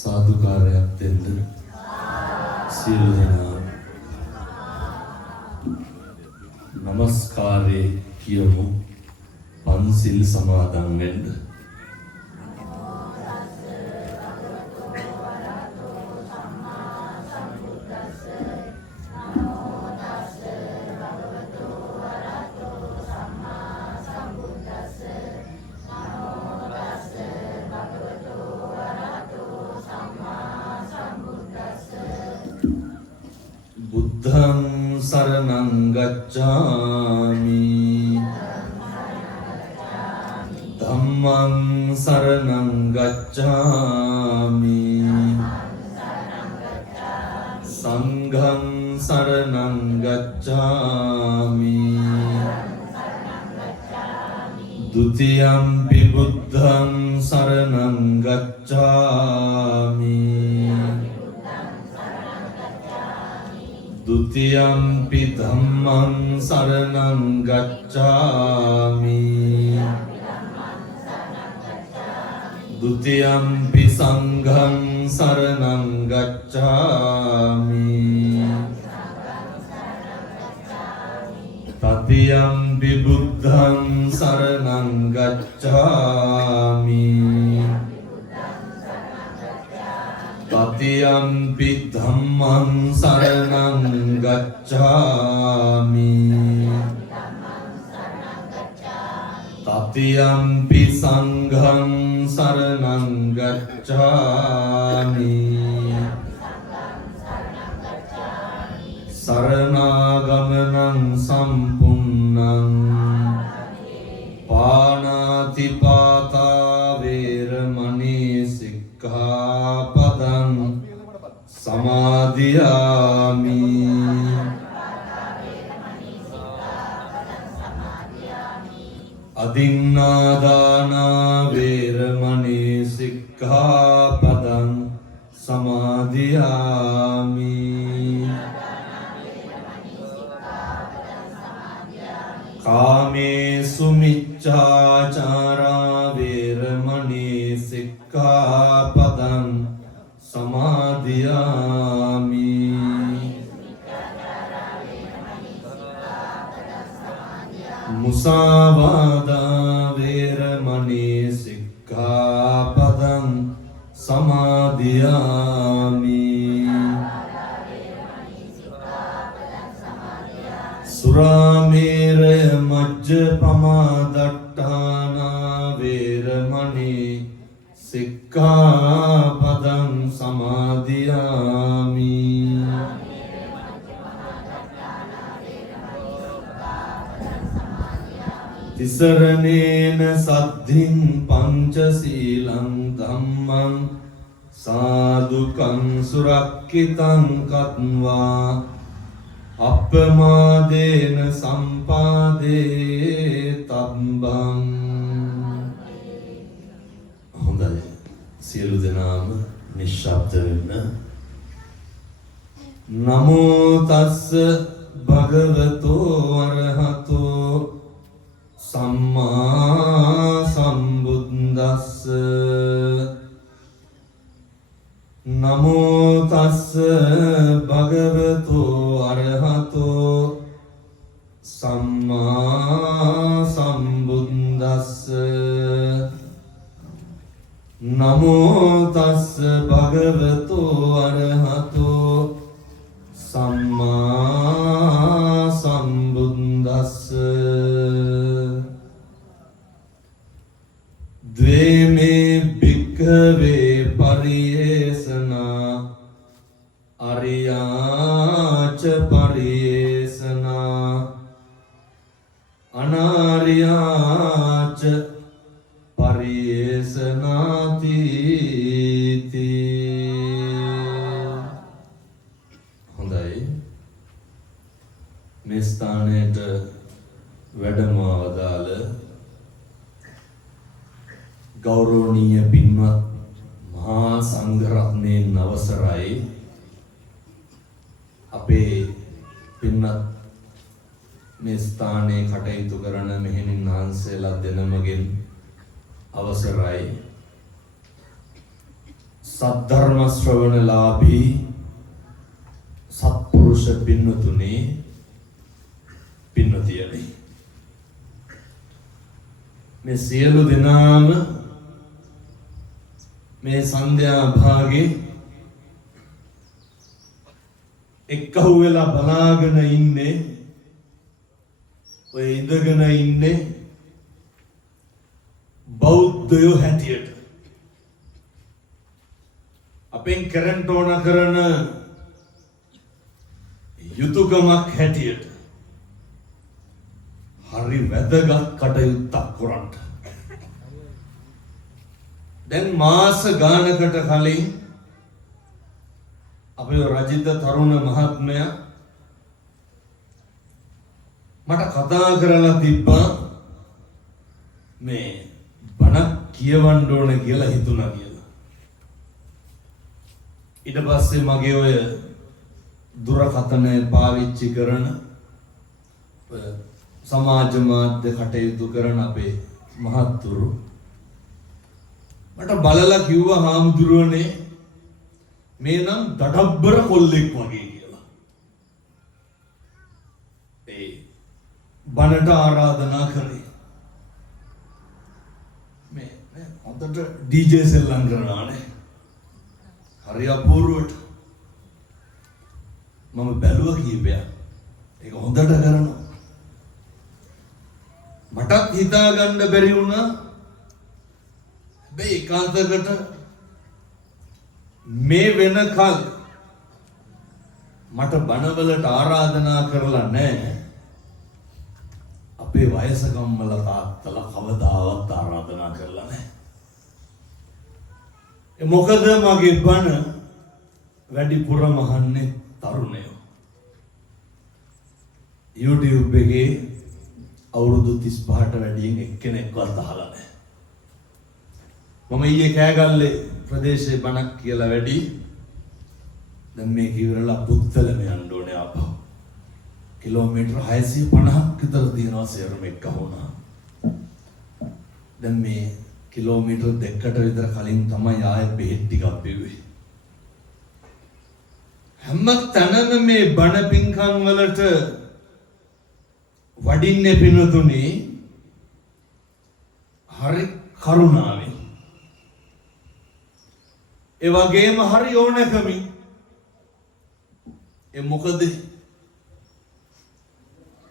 සාදුකාරයක් දෙන්න සියලු දෙනා නමස්කාරේ කියමු පන්සිල් සමාදන් වෙන්න. බුද්ධං සරණං ගච්ඡාමි ධම්මං සරණං ගච්ඡාමි සංඝං සරණං ගච්ඡාමි ဒုတိယံ පි බුද්ධං සරණං ගච්ඡාමි Dutiyampi dhammang saranang gacchami Dutiyampi sanghang saranang gacchami Tatiyampi buddhang saranang gacchami Tatiyampi dhammang saranang gacchami Tatiyampi sanghang saranang gacchami Saranaгаmanang sampunnang Panatipata veramani sikkhapadang samadhiyami Adinādāna veramani sikkhapadang samadhiyami Kāmesu miccācārā veramani sikkhapadang samadhiyami Musāvādā veramani sikkhapadang samadhiyami Suramēraya majjapamā dattāna veramani sikkhapadang samadhiyami Tisaranena saddhiṃ pañcasīlaṃ dhammam sādukam surakkitam kattvā appamādena sampādē tabbam හොඳයි සියලු දෙනාම නිශ්ශබ්ද වෙන්න. නමෝ තස්ස භගවතෝ අරහතෝ සම්මා සම්බුද්දස්ස නමෝ තස්ස භගවතෝ අරහතෝ සම්මා සම්බුද්දස්ස නමෝ තස්ස භගවතෝ අරහතෝ සම්මා සම්බුද්දස්ස ද්වේමේ භික්ඛවේ පරියේසනා අරියාච පරියේසනා අනාරියාච පරියේසනාති හොඳයි මේ ස්ථානයට වැඩම වදාළ ගෞරවනීය පින්වත් මහා සංඝරත්නයන් අවසරයි අපේ පින්වත් මේ ස්ථානයේ කටයුතු කරන මෙහෙණින් වහන්සේලා දෙනමගෙන් අවසරයි සද්ධර්ම ශ්‍රවණලාභී සත්පුරුෂ පින්නතුනේ පින්නතියනි මේ සියලු දෙනාම මේ සන්ධ්‍යා භාගේ එක්කහුව වෙලා බලාගෙන ඉන්නේ ඔය ඉඳගෙන ඉන්නේ බෞද්ධයෝ හැටියට අපෙන් කරන්ට ඕන කරන යුතුයකමක් හැටියට හරි වැදගත් කටයුත්තක් කරන්න. දැන් මාස ගානකට කලින් අපේ රජිත තරුණ මහත්මයා මට කතා කරලා තිබ්බා මේ බණක් කියවන්න ඕන කියලා හිතුණා කියලා. ඊට පස්සේ මගේ ඔය දුරකථනය පාවිච්චි කරන සමාජ මාධ්‍ය කටයුතු කරන අපේ මහත්තුරු මට බලලා කිව්වා හාමුදුරුවනේ මේ නම් දඩබ්බර කොල්ලෙක් වගේ කියලා. ඒ බණට ආරාධනා කරේ. මේ හොඳට DJ සෙල්ලම් කරනවානේ. හරි අපූර්වට. මම බැලුවා කීපයක්. ඒක හොඳට කරනවා. මටත් හිතා ගන්න බැරි වුණා. හැබැයි ඒකාන්තකට මේ වෙනකල් මට බණවලට ආරාධනා කරලා නැහැ. අපේ වයසක අම්මලා තාත්තලා කවදාවත් ආරාධනා කරලා නැහැ. ඒ මොකද මගේ බණ වැඩිපුර මහන්නේ තරුණයෝ. YouTube එකේ අවුරුදු 35ට වැඩියෙන් එක්කෙනෙක්වත් අහලා නැහැ. මම ඊයේ කෑගල්ලේ ප්‍රදේශයේ බණක් කියලා වැඩි. දැන් මේක ඉවරලා පුත්තලම යන්න ඕනේ ආපහු. කිලෝමීටර් 650ක් විතර තියෙනවා සේරම එක්ක වුණා. දැන් මේ කිලෝමීටර් 2කට විතර කලින් තමයි ආයෙ බෙහෙත් ටිකක් බිව්වේ. හැම තැනම මේ බණ පින්කම් වලට වඩින්නේ පිනතුනේ හරි කරුණාවෙන්. ඒ වගේම හරි ඕනකමින්. ඒ මොකද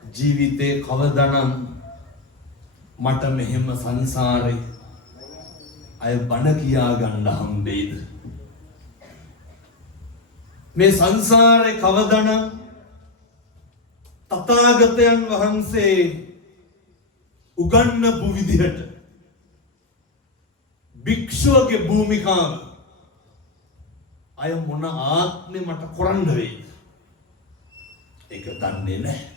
ජීවිතේ කවදානම් මට මෙහෙම සංසාරේ අය බණ කියා ගන්න හම්බෙයිද? මේ සංසාරේ කවදානම් තථාගතයන් වහන්සේ උගන්වපු විදිහට භික්ෂුවගේ භූමිකාව අය මොන ආත්මෙ මට කරන්න වෙයිද? ඒක දන්නේ නැහැ.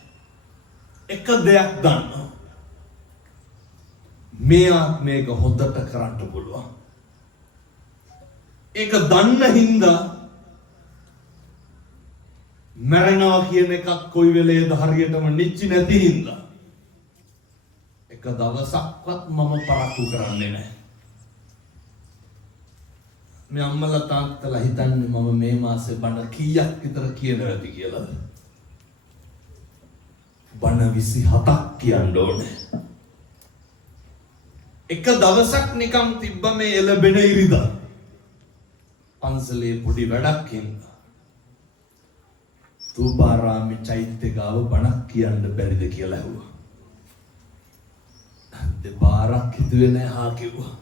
එක දෙයක් දන්නවා. මේ ආත්මයක හොඳට කරන්න පුළුවන්. ඒක දන්න හින්දා මරණවා කියන එකක් කොයි වෙලේද හරියටම නිච්චි නැති හින්දා එක දවසක්වත් මම පරක්කු කරන්නේ නැහැ. මේ අම්මලා තාත්තලා හිතන්නේ මම මේ මාසේ බණ කීයක් විතර කියනවාද කියලා. බණ 27ක් කියන්න ඕනේ. එක දවසක් නිකම් තිබ්බ මේ එළබෙන ඉරිදා පන්සලේ පොඩි වැඩක් හින්දා තූපාරාමේ චෛත්‍ය ගාව බණක් කියන්න බැරිද කියලා ඇහුවා. දෙපාරක් හිතුවේ නැහැ හා කිව්වා.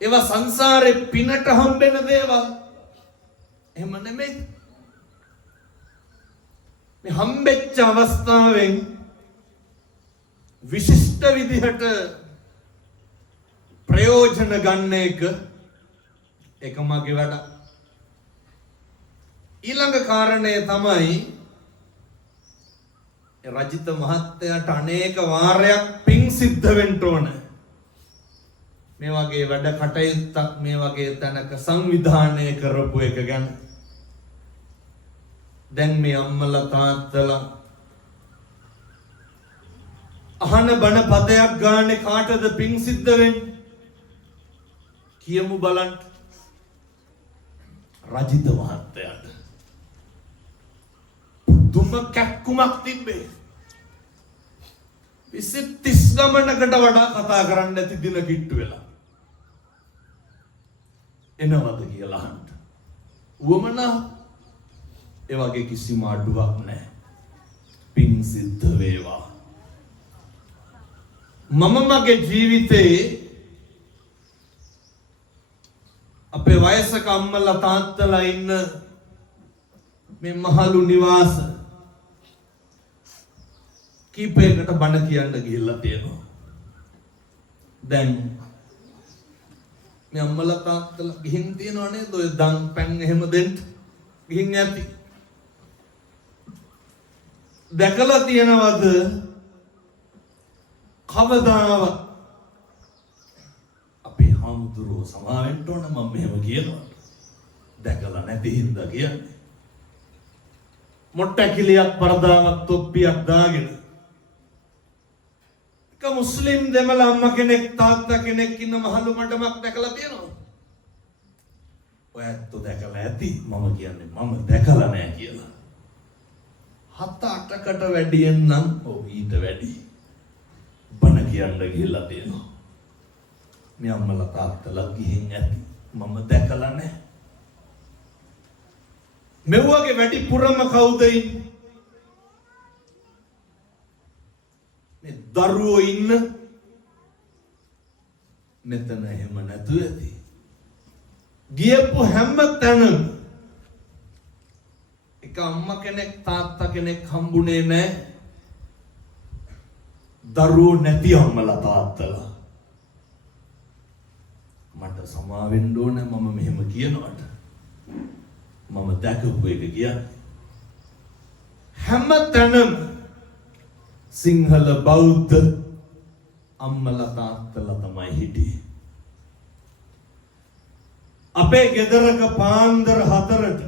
ඒවා සංසාරේ පිනට හම්බෙන දේවල්. එහෙම නෙමෙයි. මේ හම්බෙච්ච අවස්ථාවෙන් විශිෂ්ට විදිහට ප්‍රයෝජන ගන්න එක මගේ වැඩ. ඊළඟ කාරණය තමයි රජිත මහත්තයාට අනේක වාරයක් පිං සිද්ධ වෙන්න ඕන. මේ වගේ වැඩ කටයුත්තක් මේ වගේ තැනක සංවිධානය කරපු එක ගැන දැන් මේ අම්මලා තාත්තලා අහන බණ පදයක් ගානේ කාටද පිං සිද්ධ වෙන්නේ? කියමු බලන්න. රජිත මහත්තයාට දුම කැක්කුමක් තිබ්බේ. 20-30 ගමනකට වඩා කතා කරන්න නැති දින කිට්ටු වෙලා. එනවද කියලා අහන්න. උවමනා ඒ වගේ කිසිම අඩුවක් නැහැ. පින් සිද්ධ වේවා. මම මගේ ජීවිතේ අපේ වයසක අම්මලා තාත්තලා ඉන්න මේ මහලු නිවාස කීපයකට බණ කියන්න ගිහිල්ලා තියෙනවා. දැන් මේ අම්මලා තාත්තලා ගිහින් තියනව නේද? ඔය දන් පැන් එහෙම දෙන්න ගිහින් ඇති. දැකලා තියනවද කවදාවත් අපේ හාමුදුරුවෝ සමාවෙන්න ඕන මම මෙහෙම කියනවා. දැකලා නැති හින්දා කියන්නේ. මොට්ටකිලියක් පරදාවක් තොප්පියක් දාගෙන එක මුස්ලිම් දෙමළ අම්මා කෙනෙක් තාත්තා කෙනෙක් ඉන්න මහලු මඩමක් දැකලා තියෙනවා. ඔයත් දැකලා ඇති. මම කියන්නේ මම දැකලා නැහැ කියලා. 7-8කට වැඩියෙන් නම් ඊට වැඩි බණ කියන්න ගිහිල්ලා තියෙනවා. මේ අම්මලා තාත්තලා ගිහින් ඇති. මම දැකලා නැහැ. මෙව්වගේ වැඩිපුරම කවුද ඉන්නේ? මේ දරුවෝ ඉන්න මෙතන එහෙම නැතුව ඇති. ගියපු හැම තැනම එක අම්මා කෙනෙක් තාත්තා කෙනෙක් හම්බුනේ නැහැ. දරුවෝ නැති අම්මලා තාත්තලා. මට සමා වෙන්න ඕනේ මම මෙහෙම කියනවට. මම දැකපු එක කියන්නේ හැම තැනම සිංහල බෞද්ධ අම්මලා තාත්තලා තමයි හිටියේ. අපේ ගෙදරක පාන්දර 4ට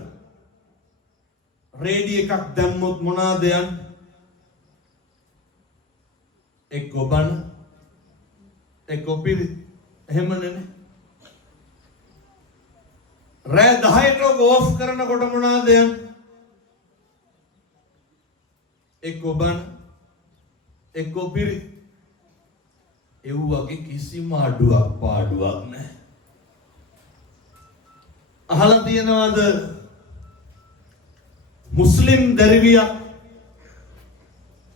රේඩියෝ එකක් දැම්මොත් මොනවාද යන්නේ? එක්ක බණ එක්ක පිරිත් එහෙම නෙමෙයි. රෑ 10ට ඕෆ් කරනකොට මොනවාද යන්නේ? එක්ක බණ එක්ක පිරිත්. ඒ වගේ කිසිම අඩුවක් පාඩුවක් නැහැ. අහලා තියනවාද මුස්ලිම් දරුවියක්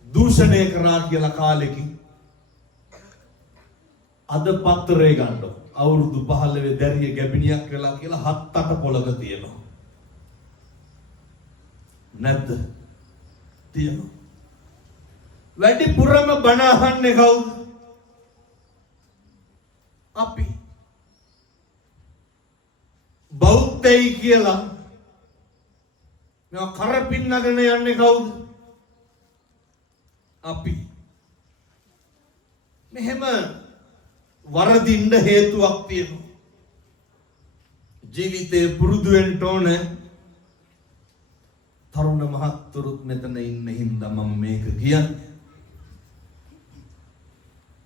දූෂණය කරා කියලා කාලෙකින්? අද පත්තරේ ගන්න අවුරුදු 15 දැරිය ගැබිනියක් වෙලා කියලා 7-8 පොළක තියෙනවා. නැද්ද? තියෙනවා. වැඩිපුරම බණ අහන්නේ කවුද? අපි. බෞද්ධයි කියලා මේවා කරපින්නගෙන යන්නේ කවුද? අපි. මෙහෙම වරදින්න හේතුවක් තියෙනවා. ජීවිතේ පුරුදු වෙන්න ඕනේ. තරුණ මහත්තුරුත් මෙතන ඉන්න හින්දා මම මේක කියන්නේ.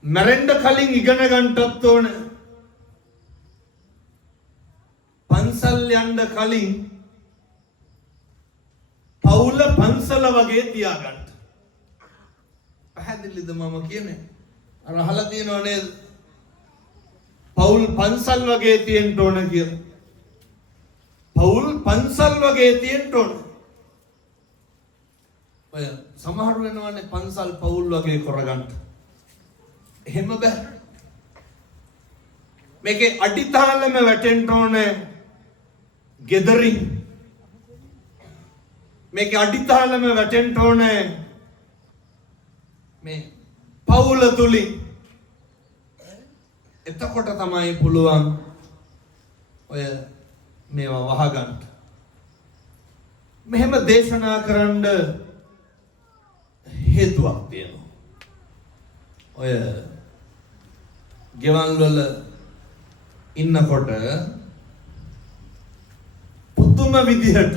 මැරෙන්න කලින් ඉගෙන ගන්නටත් ඕනේ. පන්සල් යන්න කලින් පවුල පන්සල වගේ තියාගන්න. පැහැදිලිද මම කියන්නේ? අර අහලා තියෙනව නේද? පවුල් පන්සල් වගේ තියෙන්න ඕන කියලා. පවුල් පන්සල් වගේ තියෙන්න ඕන. ඔය සමහර වෙනවනේ පන්සල් පවුල් වගේ කරගන්න. එහෙම බෑ. මේකේ අඩිතාලම වැටෙන්න ඕනේ ගෙදරින්. මේකේ අඩිතාලම වැටෙන්න ඕනේ මේ පවුල තුලින්. එතකොට තමයි පුළුවන් ඔය මේවා වහගන්න. මෙහෙම දේශනා කරන්න හේතුවක් තියෙනවා. ඔය ගෙවල් වල ඉන්නකොට පුදුම විදිහට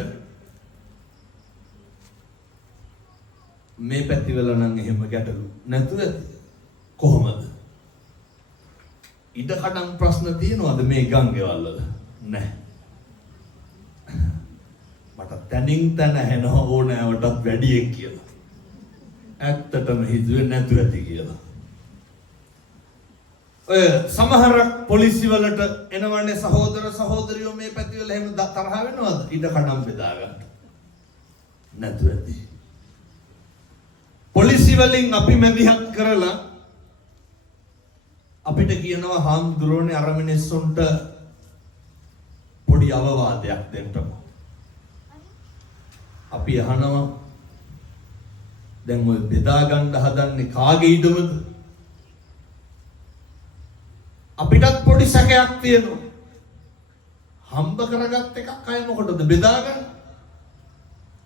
මේ පැතිවල නම් එහෙම ගැටලු නැතුව කොහොමද? ඉඩකඩම් ප්‍රශ්න තියෙනවද මේ ගම් ගෙවල් වල? නැහැ. තනින් තන හැන ඕනෑවටත් වැඩියෙන් කියලා. ඇත්තටම හිතුවේ නැතු ඇති කියලා. ඔය සමහර පොලිසිවලට එනවන්නේ සහෝදර සහෝදරියෝ මේ පැතිවල එහෙම තරහ වෙනවද? ඉඩ කඩම් බෙදා ගන්න. නැතු ඇති. පොලිසි වලින් අපි මැදිහත් කරලා අපිට කියනවා හාමුදුරුවනේ අර මිනිස්සුන්ට පොඩි අවවාදයක් දෙන්න. අපි අහනවා දැන් ඔය බෙදා ගන්න හදන්නේ කාගේ ඉඩමද? අපිටත් පොඩි සැකයක් තියෙනවා. හම්බ කරගත් එකක් අය මොකටද බෙදා ගන්න?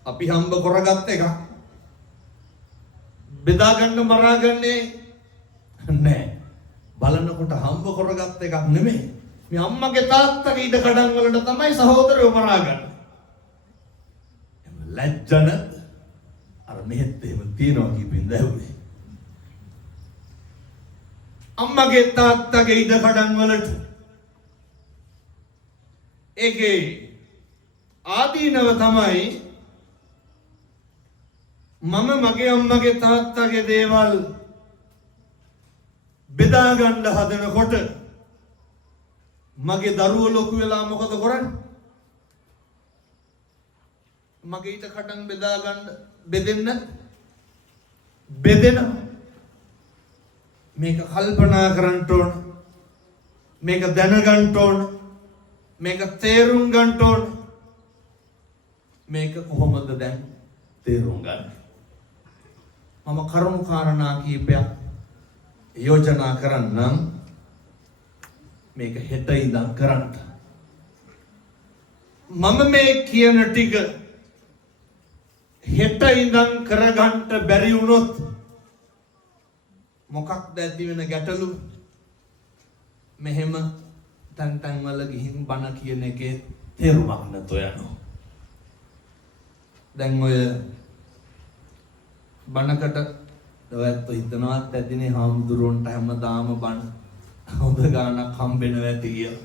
අපි හම්බ කරගත් එකක් බෙදා ගන්න මරා ගන්නේ නැහැ. බලනකොට හම්බ කරගත් එකක් නෙමෙයි. මේ අම්මගේ තාත්තගේ ඉඩ කඩන් වලට තමයි සහෝදරයෝ මරා ගන්නේ. ලැජ්ජන අර මෙහෙත් එහෙම තියනවා කියපින් දැහුවේ. අම්මගේ තාත්තගේ ඉඩ කඩන් වලට ඒකේ ආදීනව තමයි මම මගේ අම්මගේ තාත්තගේ දේවල් බෙදා ගන්න හදනකොට මගේ දරුවෝ ලොකු වෙලා මොකද කරන්නේ? මගේ ඊට කඩන් බෙදා ගන්න බෙදෙන මේක කල්පනා කරන්න ඕන, මේක දැනගන්න ඕන, මේක තේරුම් ගන්න ඕන. මේක කොහොමද දැන් තේරුම් ගන්න? මම කරුණු කාරණා කීපයක් යෝජනා කරන්නම්. මේක හෙට ඉඳන් කරන්න. මම මේ කියන ටික හෙට ඉඳන් කරගන්න බැරි වුණොත් මොකක්ද ඇති වෙන ගැටලු? මෙහෙම තන් වල ගිහින් බණ කියන එකේ තේරුමක් නැතෝ යනවා. දැන් ඔය බණකට ඔයත් හිතනවත් ඇතිනේ හාමුදුරුවන්ට හැමදාම බණ හොඳ ගානක් හම්බෙනවා ඇති කියලා.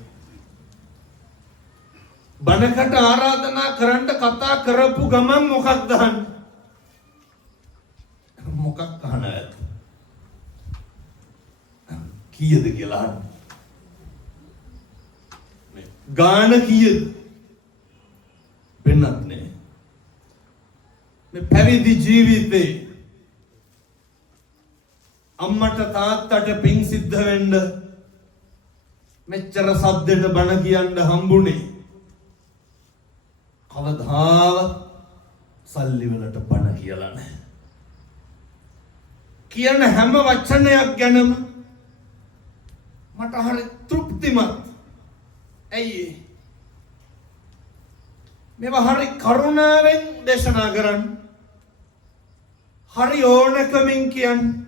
බණකට ආරාධනා කරන්න කතා කරපු ගමන් මොකක්ද අහන්නේ? මොකක් අහනවද? කීයද කියලා අහන්නේ. ගාන කීයද? වෙන්නත් නෑ. මේ පැවිදි ජීවිතේ අම්මට තාත්තට පිං සිද්ධ වෙන්න මෙච්චර සද්දෙට බණ කියන්න හම්බුනේ. කවදාවත් සල්ලි වලට බණ කියලා නැහැ. කියන හැම වචනයක් ගැනම මට හරි තෘප්තිමත්. ඇයි මේවා හරි කරුණාවෙන් දේශනා කරන්න. හරි ඕනකමින් කියන්නේ.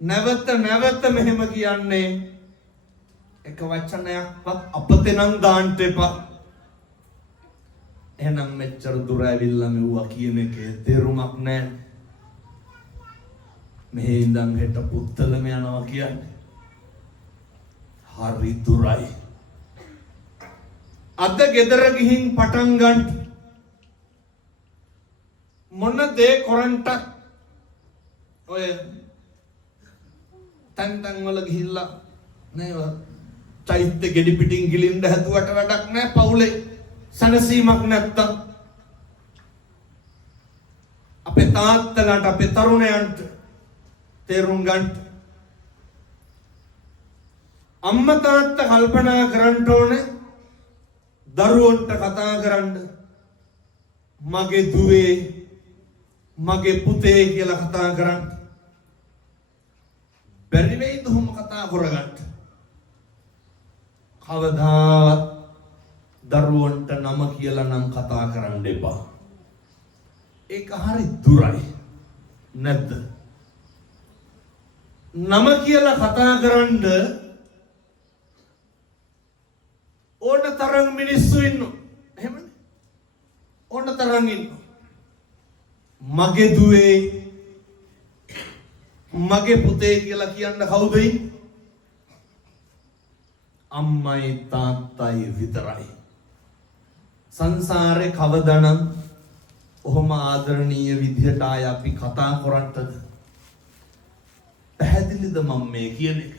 නැවත මෙහෙම කියන්නේ එක වචනයක්වත් අපතේ නම් දාන්න එපා. එහෙනම් මෙච්චර දුර ඇවිල්ලා මෙව්වා කියන එකේ තේරුමක් නැහැ. මෙහෙ ඉඳන් හෙට පුත්තලම යනවා කියන්නේ හරි දුරයි. අද ගෙදර ගිහින් පටන් ගන්න මොන දේ කරන්ට ඔය තන් වල ගිහිල්ලා නේද චෛත්‍ය ගෙඩි පිටින් ගිලින්න හැදුවට වැඩක් නැහැ. පවුලේ සනසීමක් නැත්තම් අපේ තාත්තලාට අපේ තරුණයන්ට තේරුම් ගන්න. අම්මා තාත්තා කල්පනා කරන්න ඕනේ දරුවන්ට කතා කරන්න. මගේ දුවේ මගේ පුතේ කියලා කතා කරන්න. බැරි වෙයිද ඔහොම කතා කරගන්න? කවදාවත් දරුවන්ට නම කියලා නම් කතා කරන්න එපා. ඒක හරි දුරයි නැද්ද? නම කියලා කතා කරන්න ඕන තරම් මිනිස්සු ඉන්නවා. එහෙමනේ. ඕන තරම් ඉන්නවා. මගේ දුවේ මගේ පුතේ කියලා කියන්න කවුද ඉන්නේ? අම්මයි තාත්තයි විතරයි. සංසාරේ කවදනම් ඔහොම ආදරණීය විදිහට ආය අපි කතා කරන්නද? පැහැදිලිද මම මේ කියන එක?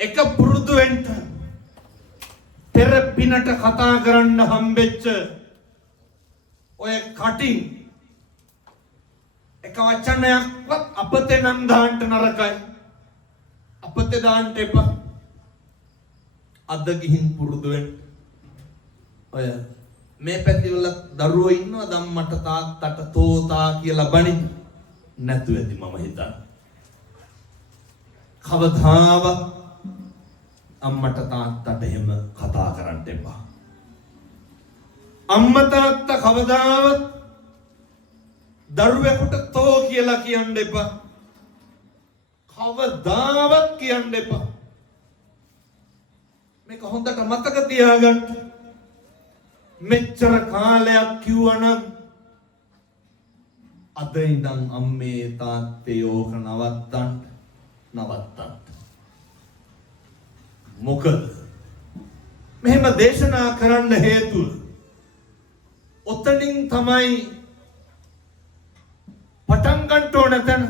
එක පුරුදු වෙන්න පෙර පිනට කතා කරන්න හම්බෙච්ච ඔය කටින් එක වචනයක්වත් අපතේ නම් දාන්න නරකයි. අපතේ දාන්න එපා. අද ගිහින් පුරුදු වෙන්න. ඔය මේ පැතිවල දරුවෝ ඉන්නවා ධම්මට තාත්තට තෝතා කියලා බණින් නැතු ඇති මම හිතන්නේ. කවදාවත් අම්මට තාත්තට එහෙම කතා කරන්න එපා. අම්මා තාත්තා කවදාවත් දරුවෙකුට තෝ කියලා කියන්න එපා. කවදාවත් කියන්න එපා. මේක හොඳට මතක තියාගන්න. මෙච්චර කාලයක් කිව්වනම් අද ඉඳන් අම්මේ තාත්තේ ඕක නවත්තන්න. මොකද මෙහෙම දේශනා කරන්න හේතුව ඔතනින් තමයි පටන් ගන්න ඕන තැන.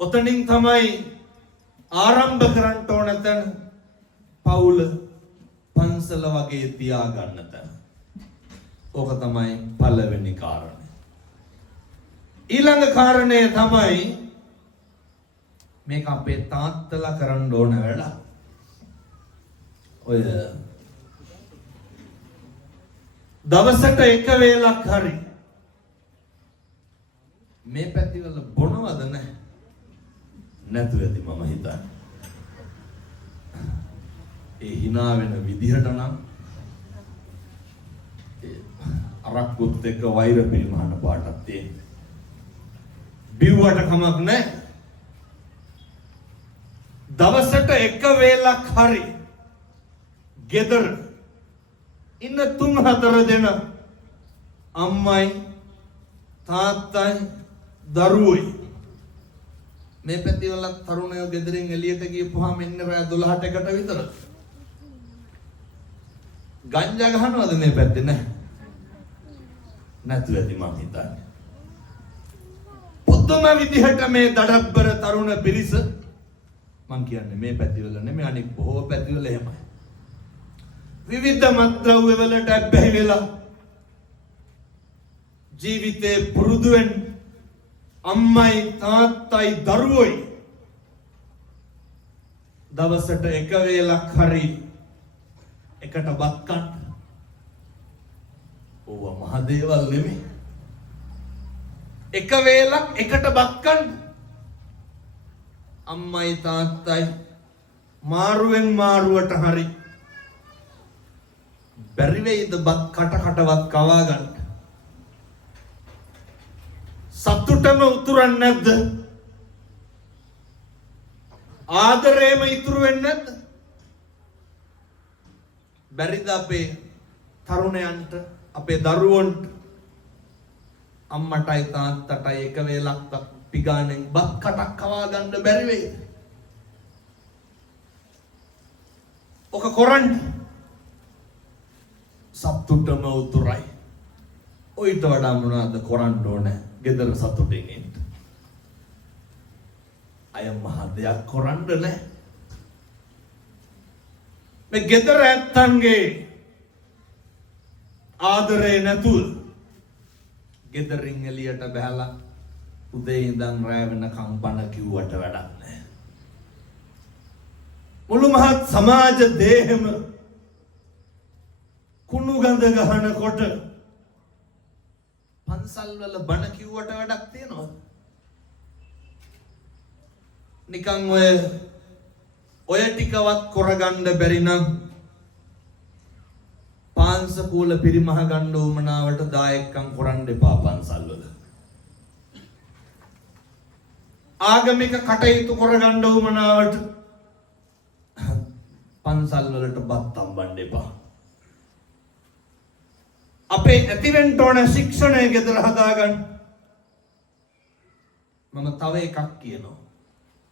ඔතනින් තමයි ආරම්භ කරන්න ඕන තැන. පවුල පන්සල වගේ තියාගන්න තැන. ඕක තමයි පළවෙනි කාරණය. ඊළඟ කාරණය තමයි මේක අපේ තාත්තලා කරන්න ඕන වැඩ. ඔය දවසට එක වේලක් හරි මේ පැතිවල බොනවද නැහැ? නැතු ඇති මම හිතන්නේ. ඒ hina වෙන විදිහට නම් අරක්කුත් එක්ක වෛර පිළිමහන පාටක් තියෙන. බිව්වට කමක් නැහැ. දවසට එක වේලක් හරි ගෙදර ඉන්න 3-4 දෙනා අම්මයි තාත්තයි දරුවෝයි මේ පැතිවල තරුණයෝ ගෙදරින් එළියට ගියපුවාම එන්නේ රෑ 12ට එකට විතර. ගංජා ගහනවද මේ පැත්තේ? නැහැ. නැතු ඇති මම හිතන්නේ. පුදුම විදිහට මේ දඩබ්බර තරුණ පිරිස මං කියන්නේ මේ පැතිවල නෙමෙයි අනික බොහෝ පැතිවල එහෙමයි. විවිධ මත්ද්‍රව්‍ය වලට බැහැ වෙලා ජීවිතේ පුරුදු වෙන අම්මයි තාත්තයි දරුවෝයි දවසට එක වේලක් හරි එකට බත් කන්න. ඕවා මහ දේවල් නෙමෙයි. එක වේලක් එකට බත් කන්න. අම්මයි තාත්තයි මාරුවෙන් මාරුවට හරි බැරි වෙයිද බත් කටවත් කවා ගන්න. සතුටම උතුරන්නේ නැද්ද? ආදරේම ඉතුරු වෙන්නේ නැද්ද? බැරිද අපේ තරුණයන්ට අපේ දරුවන්ට අම්මටයි තාත්තටයි එක වේලක් පිගානෙන් බත් කටක් කවා ගන්න බැරි වෙයිද? ඔක කරන්නේ සතුටම උතුරයි. ඔයිට වඩා මොනවද කරන්න ඕනේ? ගෙදර සතුටින් ඉන්න. අය මහ දෙයක් කරන්න නැහැ. මේ ගෙදර ඇත්තන්ගේ ආදරේ නැතුව ගෙදරින් එළියට බහලා උදේ ඉඳන් රැ වෙනකම් බණ කිව්වට වැඩක් නැහැ. මුළු මහත් සමාජ දේහෙම කුණු ගඳ ගහනකොට පන්සල් වල බණ කිව්වට වැඩක් තියනවද? නිකන් ඔය ටිකවත් කරගන්න බැරි නම් පාන්සකූල පිරිමහ ගන්න උමනාවට දායකම් කරන්න එපා පන්සල් වල. ආගමික කටයුතු කරගන්න උමනාවට පන්සල් වලට බත් අම්බන්න එපා. අපේ ඇතිවෙන්න ඕන ශික්ෂණය ගෙදර හදාගන්න. මම තව එකක් කියනවා.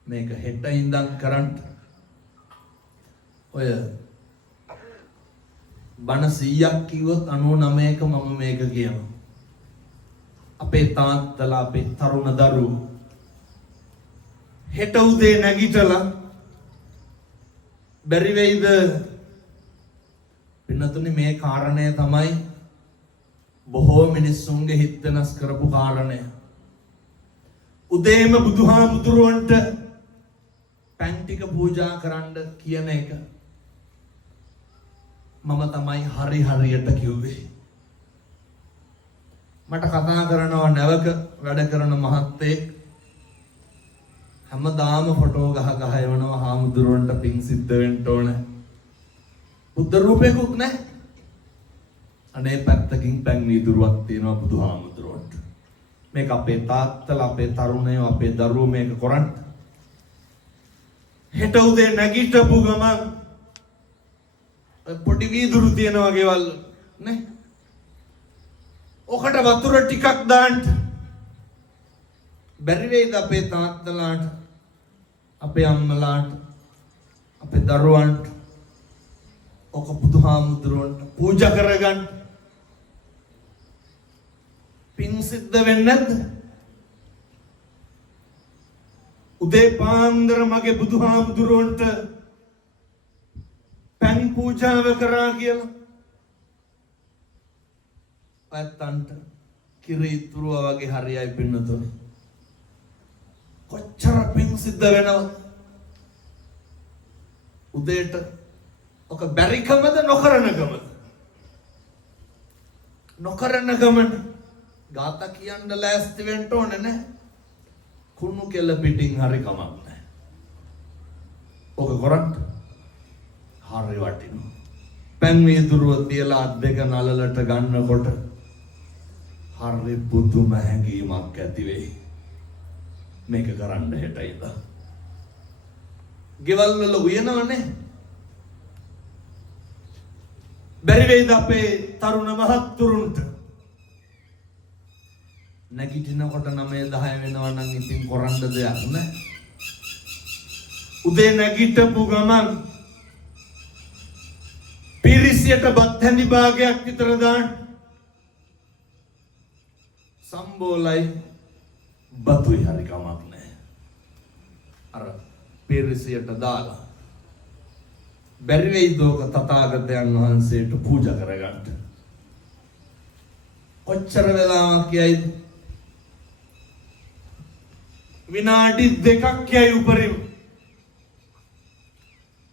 මේක හෙට ඉඳන් කරන්න. ඔය බණ 100ක් කිව්වොත් 99ක මම මේක කියනවා. අපේ තාත්තලා අපේ තරුණ දරුවෝ හෙට උදේ නැගිටලා බැරි වෙයිද පින්නතුනේ මේ කාරණය තමයි බොහෝ මිනිස්සුන්ගේ හිත වෙනස් කරපු කාරණය. උදේම බුදුහාමුදුරුවන්ට පැන් ටික පූජා කරන්න කියන එක මම තමයි හරියට කිව්වේ. මට කතා කරනවා නැවක වැඩ කරන මහත්තයෙක් හැමදාම ෆොටෝ ගහ එවනවා හාමුදුරුවන්ට පිං සිද්ධ වෙන්න ඕන. බුද්ධ රූපයකුත් නැහැ. අනේ පැත්තකින් පැන් වීදුරුවක් තියෙනවා බුදුහාමුදුරුවන්ට. මේක අපේ තාත්තලා අපේ තරුණයෝ අපේ දරුවෝ මේක කරන්න. හෙට උදේ නැගිටපු ගමන් පොඩි වීදුරු තියෙනවා ගෙවල් නේ. ඔකට වතුර ටිකක් දාන්න. බැරි වෙයිද අපේ තාත්තලාට අපේ අම්මලාට අපේ දරුවන්ට ඔක බුදුහාමුදුරුවන්ට පූජා කරගන්න පින් සිද්ධ වෙන්නේ නැද්ද? උදේ පාන්දර මගේ බුදුහාමුදුරුවන්ට පැන් පූජාව කරා කියලා පැත්තන්ට කිරිතුරුව වගේ හරියයි පින්නතුනේ. කොච්චර පින් සිද්ධ වෙනවද? උදේට ඔක බැරිකමද නොකරනකමද? නොකරනකමනේ. ගාත කියන්න ලෑස්ති වෙන්න ඕනේ නැහැ. කුණු කෙල පිටින් හරි කමක් නැහැ. ඔක කරන්න හරි වටිනවා. පැන් වීදුරුව තියලා අත් දෙක නලලට ගන්නකොට හරි පුදුම හැඟීමක් ඇති වෙයි. මේක කරන්න හෙටයිද? ගෙවල් වල උයනවනේ. බැරි වෙයිද අපේ තරුණ මහත්තුරුන්ට නැගිටිනකොට 9-10 වෙනවා නම් ඉතින් කරන්න දෙයක් නැහැ. උදේ නැගිටපු ගමන් පිරිසියට බත් හැඳි භාගයක් විතර දාන්න. සම්බෝලයි බතුයි හරි කමක් නැහැ. අර පිරිසියට දාලා බැරි වෙයිද ඔක තථාගතයන් වහන්සේට පූජා කරගන්න. කොච්චර වෙලාවක් යයිද? විනාඩි 2ක් යයි උපරිම.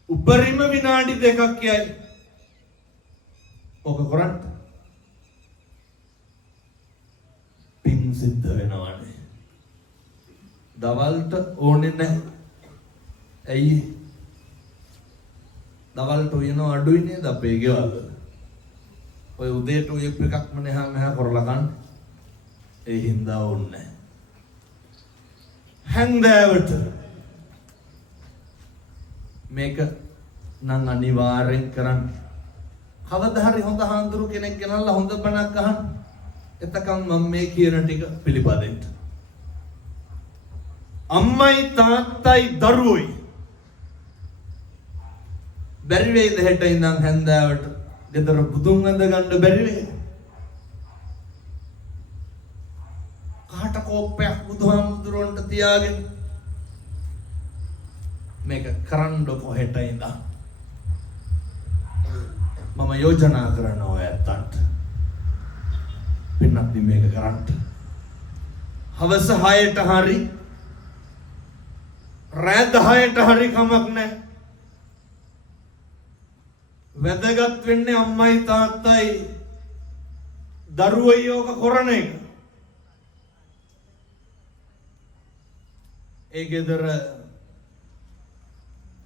උපරිම විනාඩි 2ක් යයි. ඔක කරන්න පින් සිද්ධ වෙනවනේ. දවල්ට ඕනේ නැහැ. ඇයි? දවල්ට උයන අඩුයි නේද අපේ ගෙවල් වල. ඔය උදේට ඔය එකක්ම මෙහා කරලා ගන්න. ඒ හින්දා ඕනේ. හැන්දෑවට මේක නම් අනිවාර්යෙන් කරන්න. කවදා හරි හොඳ හාමුදුරු කෙනෙක් ගෙනල්ලා හොඳ බණක් අහන්න. එතකන් මම මේ කියන ටික පිළිපදින්න. අම්මයි තාත්තයි දරුවෝයි බැරි වෙයිද හෙට ඉඳන් හැන්දෑවට ගෙදර බුදුන් වැඳ ගන්න බැරි වෙයිද? කාට කෝප්පයක් බුදුහාමුදුරන්ට තියාගෙන මේක කරන්න කොහෙට ඉඳන් මම යෝජනා කරනවා ඔයත්තන්ට පින්නත් මේක කරන්න. හවස 6ට හරි රෑ 10ට හරි කමක් නැහැ. වැදගත් වෙන්නේ අම්මයි තාත්තයි දරුවෝ යෝක කරන එක. ඒ ගෙදර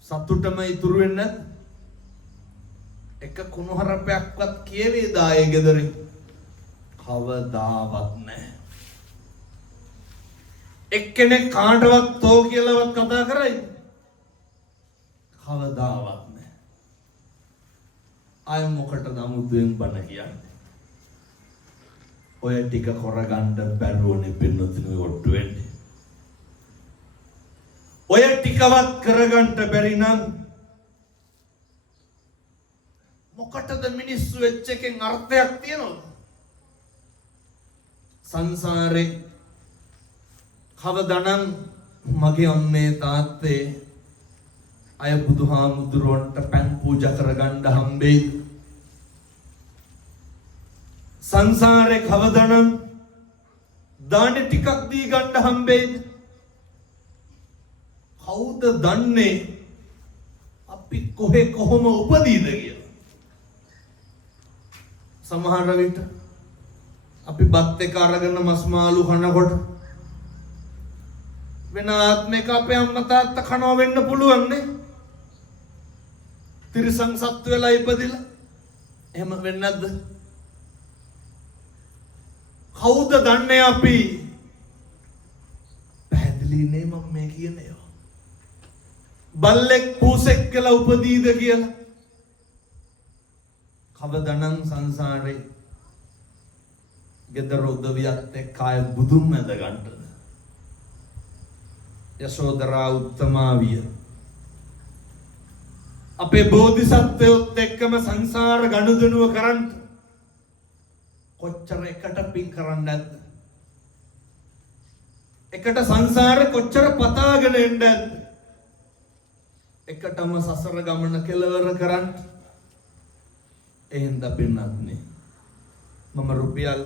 සතුටම ඉතුරු වෙන්නේ නැත්. එක කුණුහරුපයක්වත් කියවේද ආයේ ගෙදරින්? කවදාවත් නැහැ. එක්කෙනෙක් කාටවත් තෝ කියලාවත් කතා කරයි? කවදාවත් නැහැ. අය මොකටද අමුතුවෙන් බන කියන්නේ? ඔය ටික කරගන්න බැරුවනේ පින්නතුනේ ඔට්ටු වෙන්නේ. ඔය ටිකවත් කරගන්න බැරි නම් මොකටද මිනිස්සු වෙච්ච එකෙන් අර්ථයක් තියනවද? සංසාරේ කවදානම් මගේ අම්මේ තාත්තේ අය බුදුහාමුදුරුවන්ට පෑන් පූජා කරගන්න හම්බෙයිද? සංසාරේ කවදානම් දාන ටිකක් දී ගන්න හම්බෙයිද? කවුද දන්නේ අපි කොහේ කොහොම උපදීද කියලා? සමහර විට අපි බත් එක අරගෙන මස් මාළු කනකොට වෙන ආත්මයක අපේ අම්මා තාත්තා කනවා වෙන්න පුළුවන් නේ. තිරිසන් සත්තු වෙලා ඉපදිලා එහෙම වෙන්නේ නැද්ද? කවුද දන්නේ අපි පැහැදිලි නේ මම මේ කියන්නේ. බල්ලෙක් පූසෙක් කියලා උපදීද කියලා? කවදානම් සංසාරේ ගෙදර උදවියත් එක්ක ආය බුදුන් මැද ගන්නද? යශෝදරා උත්තමාවිය අපේ බෝධිසත්වයොත් එක්කම සංසාර ගනුදෙනුව කරන්න කොච්චර එකට පින් කරන්නේ නැද්ද? එකට සංසාරේ කොච්චර පතාගෙන එන්නේ නැද්ද? එකටම සසර ගමන කෙලවර කරන්න. එහෙනම් පින්නත් නේ මම රුපියල්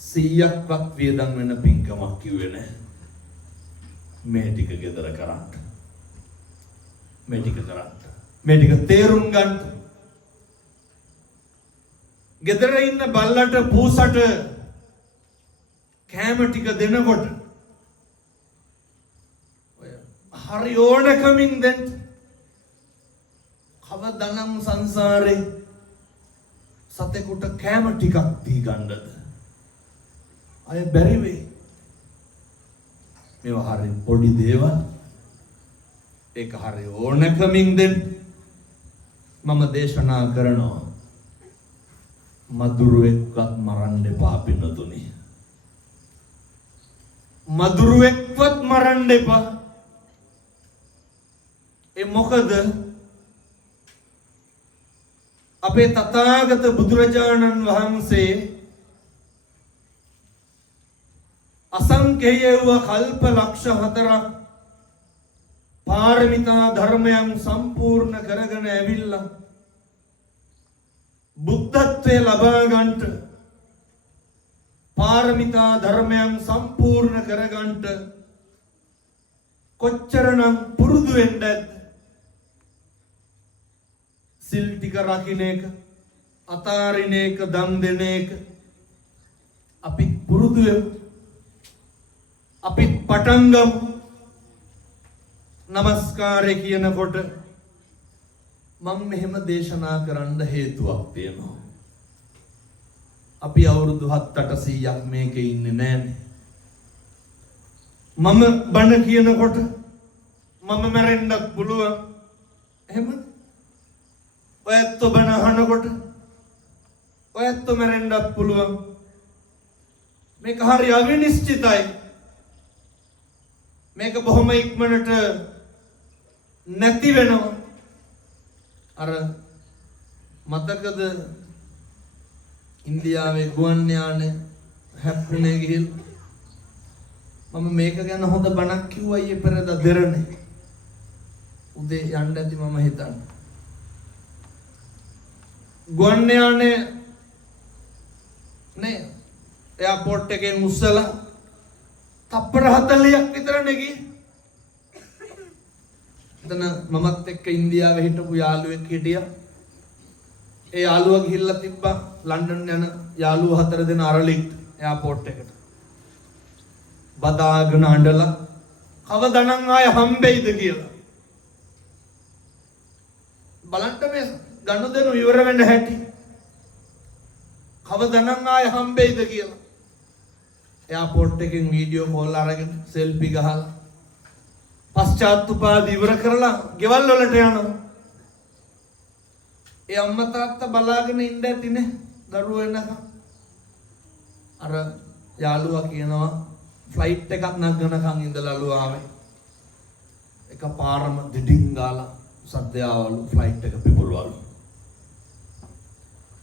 100ක්වත් වියදම් වෙන පින්කමක් කිව්වේ නැහැ. මේ ටික ගෙදර කරන්න. මේ ටික කරන්න. මේ ටික තේරුම් ගන්න. ගෙදර ඉන්න බල්ලට පූසට කෑම ටික දෙනකොට ඔය හරි ඕනකමින් දෙන්න. කවදානම් සංසාරේ සතෙකුට කෑම ටිකක් දී ගන්නද? අය බැරි වෙයි. මේවා හරි පොඩි දේවල්. ඒක හරි ඕනකමින් දෙන්න. මම දේශනා කරනවා මදුරුවෙක්වත් මරන්න එපා පින්නතුනි. මදුරුවෙක්වත් මරන්න එපා. ඒ මොකද අපේ තථාගත බුදුරජාණන් වහන්සේ අසංඛේය වූ කල්ප ලක්ෂ 4ක් පාරමිතා ධර්මයන් සම්පූර්ණ කරගෙන ඇවිල්ලා බුද්ධත්වයේ ලබා ගන්නට පාරමිතා ධර්මයන් සම්පූර්ණ කර ගන්නට කොච්චරනම් පුරුදු වෙන්නද? සිල් ටික රකින්න එක, අතාරින එක, දන් දෙන එක අපි පුරුදු වෙමු. අපි පටන් ගමු. නමස්කාරය කියනකොට මම මෙහෙම දේශනා කරන්න හේතුවක් තියෙනවා. අපි අවුරුදු 7-800ක් මේකේ ඉන්නේ නැහනේ. මම බණ කියනකොට මම මැරෙන්නත් පුළුවන්. එහෙමද? ඔයත් බණ අහනකොට ඔයත් මැරෙන්නත් පුළුවන්. මේක හරි අවිනිශ්චිතයි. මේක බොහොම ඉක්මනට නැති වෙනවා. අර මතකද ඉන්දියාවේ ගුවන් යානය හැප්පුණේ ගිහිල්ලා මම මේක ගැන හොඳ බණක් කිව්වා ඊයේ පෙරේද දෙරනේ. උදේ යන්න ඇති මම හිතන්නේ. ගුවන් යානය නේ එයාපෝට් එකෙන් උස්සලා තප්පර 40ක් විතර නෙගී. එතන මමත් එක්ක ඉන්දියාවේ හිටපු යාළුවෙක් හිටියා. ඒ යාළුවා ගිහිල්ලා තිබ්බා ලන්ඩන් යන යාළුවෝ 4 දෙනා අරලිට් එයාපෝට් එකට. බදාගෙන අඬලා කවදානම් ආය හම්බෙයිද කියලා. බලන්න මේ ගනුදෙනු ඉවර වෙන්න හැටි. කවදානම් ආය හම්බෙයිද කියලා. එයාපෝට් එකෙන් වීඩියෝ කෝල් අරගෙන සෙල්ෆි ගහලා පශ්චාත්තුපාද ඉවර කරලා ගෙවල් වලට යනවා. ඒ අම්මා තාත්තා බලාගෙන ඉන්න ඇතිනේ දරුවෝ එනකම්. අර යාළුවා කියනවා ෆ්ලයිට් එකක් නගනකම් ඉඳලාලු ආවේ. එකපාරම දිඩින් ගාලා සද්ද ආවලු ෆ්ලයිට් එක පිපුරවලු.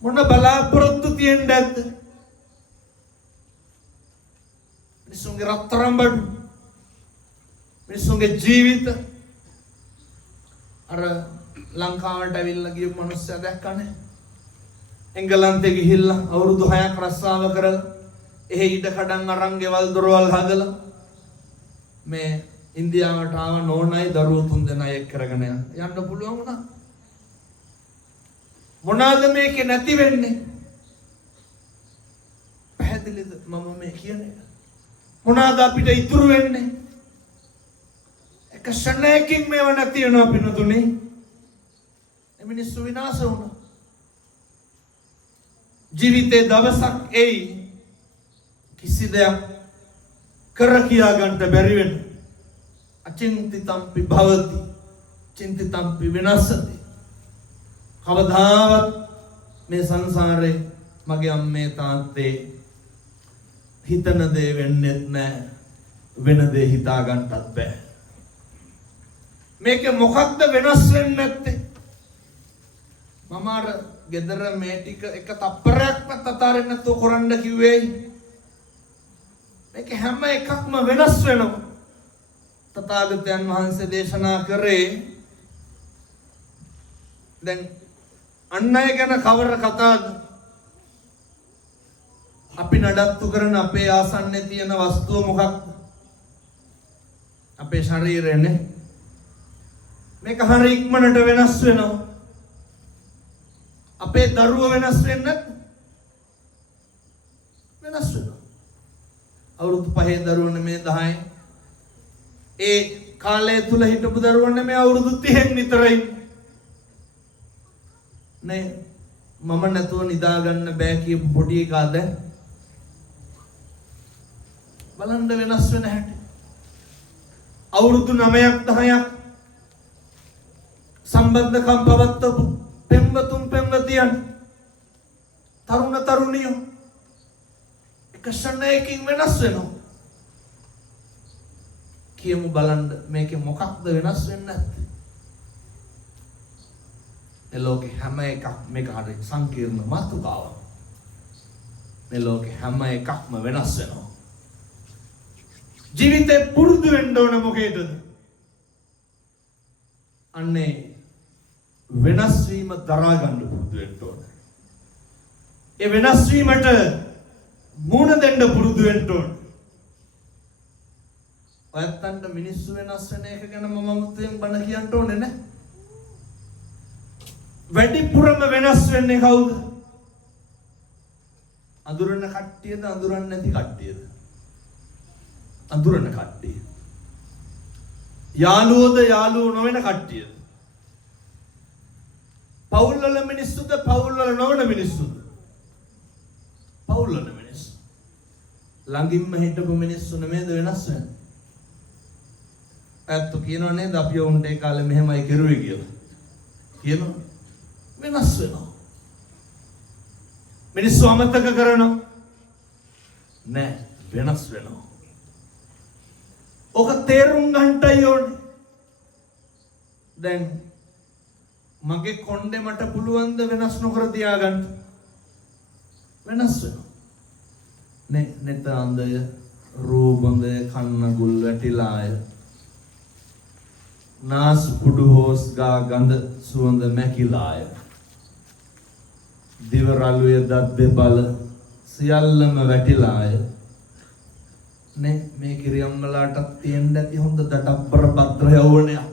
මොන බලාපොරොත්තු තියෙන්න ඇද්ද? මිනිසුන්ගේ රත්තරන් බඩු, මිනිසුන්ගේ ජීවිත. අර ලංකාවට ඇවිල්ලා ගිය මිනිස්සයා දැක්කනේ. එංගලන්තේ ගිහිල්ලා අවුරුදු 6ක් රස්සාව කරලා එහෙ ඉඩ කඩන් අරන් ගෙවල් දොරවල් හදලා මේ ඉන්දියාවට ආව නෝනයි දරුවෝ 3 දෙනා එක් කරගෙන යන්න පුළුවන් වුණා. මොනවාද මේකේ නැති වෙන්නේ? පැහැදිලිද මම මේ කියන්නේ? මොනවාද අපිට ඉතුරු වෙන්නේ? එක ශරණයකින් මේව නැති වෙනවා පිනතුනේ. මිනිස්සු විනාශ වුණා. ජීවිතේ දවසක් එයි කිසි දෙයක් කර කියා ගන්න බැරි වෙන. අචින්තිතම්පි භවති චින්තිතම්පි විනාශති. කවදාවත් මේ සංසාරේ මගේ අම්මේ තාත්තේ හිතන දේ වෙන්නේ නැහැ. වෙන දේ හිතා ගන්නත් බෑ. මේක මොකක්ද වෙනස් වෙන්නේ නැත්තේ? මම අර ගෙදර මේ ටික එක තප්පරයක්වත් අතාරින්න නැතුව කරන්න කිව්වේ. මේක හැම එකක්ම වෙනස් වෙනවා. තථාගතයන් වහන්සේ දේශනා කරේ දැන් අන් අය ගැන කවර කතාවද? අපි නඩත්තු කරන අපේ ආසන්නයේ තියෙන වස්තුව මොකක්ද? අපේ ශරීරයනේ. මේක හරිය ඉක්මනට වෙනස් වෙනවා. අපේ දරුවෝ වෙනස් වෙන්නේ වෙනස් වෙනවා. අවුරුදු 5 දරුවෝ නෙමේ 10. ඒ කාලය තුල හිටපු දරුවෝ නෙමේ අවුරුදු 30න් විතරයි. නේ මම නැතුව නිදා ගන්න බෑ කියපු පොඩි එකාද? බලන්න වෙනස් වෙන හැටි. අවුරුදු 9ක් 10ක් සම්බන්ධකම් පවත්වපු පෙම්වතුන් පෙම්වතියන් තරුණ තරුණියෝ එක ශරණයකින් වෙනස් වෙනවා. කියමු බලන්න මේකේ මොකක්ද වෙනස් වෙන්නේ නැත්තේ? මේ ලෝකේ හැම එකක් මේක හරි සංකීර්ණ මාතෘකාවක්. මේ ලෝකේ හැම එකක්ම වෙනස් වෙනවා. ජීවිතේ පුරුදු වෙන්න ඕන මොකේද? අන්නේ වෙනස් වීම දරා ගන්න පුරුදු වෙන්න ඕන. ඒ වෙනස් වීමට මුණ දෙන්න පුරුදු වෙන්න ඕන. ඔයත්තන්ට මිනිස්සු වෙනස් වෙන එක ගැන මම මුතුයෙන් බණ කියන්න ඕනේ නේ. වැඩිපුරම වෙනස් වෙන්නේ කවුද? අඳුරන කට්ටියද අඳුරන්නේ නැති කට්ටියද? අඳුරන කට්ටිය. යාළුවෝද යාළුවෝ නොවන කට්ටියද? පවුල් වල මිනිස්සුද පවුල් වල නොවන මිනිස්සුද? පවුල් වල මිනිස්සු. ළඟින්ම හිටපු මිනිස්සු නෙමෙයිද වෙනස් වෙන්නේ? ඇත්ත කියනෝ නේද අපි උන්ට ඒ කාලේ මෙහෙමයි කරුවේ කියලා. කියනවා වෙනස් වෙනවා. මිනිස්සු අමතක කරනවා. නෑ වෙනස් වෙනවා. ඔක තේරුම් ගන්නටයි ඕනේ. දැන් මගේ කොණ්ඩේ මට පුළුවන් ද වෙනස් නොකර තියාගන්න? වෙනස් වෙනවා. නේ නෙතාන්දය රූපඳය කන්න ගුල් වැටිලාය නාස් කුඩු හොස් ගා ගඳ සුවඳ මැකිලාය දිව රළුවේ දත් දෙබල සියල්ලම වැටිලාය. නේ මේ කිරියම්මලාටත් තියෙන්න ඇති හොඳ දඩබ්බර භද්‍ර යවණයක්.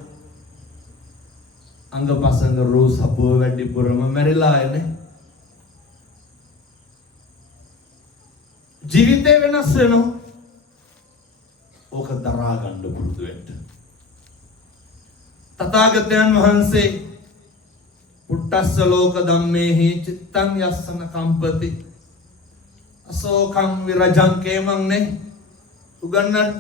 අංගපසංග රෝ සපුව වැඩිපුරම මැරිලායනේ. ජීවිතේ වෙනස් වෙනවා. ඕක දරා ගන්න පුරුදු වෙන්න. තථාගතයන් වහන්සේ පුට්ටස්ස ලෝක ධම්මේහි චිත්තං යස්සන කම්පති අසෝකං විරජං කේමංනේ උගන්නන්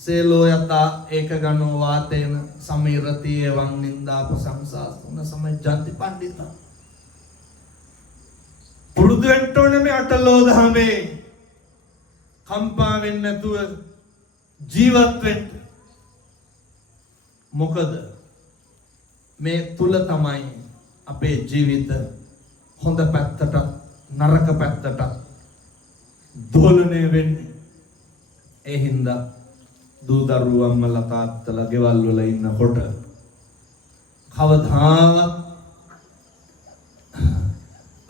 සේලෝ යතා ඒක ගනෝ වාතේන සමීරති එවං නින්දා ප්‍රශංසාස්තුන සමජ්ජන්ති පණ්ඩිතා. පුරුදු වෙන්න ඕනේ මේ අටලෝ දහමේ කම්පා වෙන්නේ නැතුව ජීවත් වෙන්න. මොකද මේ තුල තමයි අපේ ජීවිත හොඳ පැත්තට නරක පැත්තට දෝලණය වෙන්නේ. ඒ හින්දා දූ දරුවෝ අම්මලා තාත්තලා ගෙවල් වල ඉන්නකොට කවදාවත්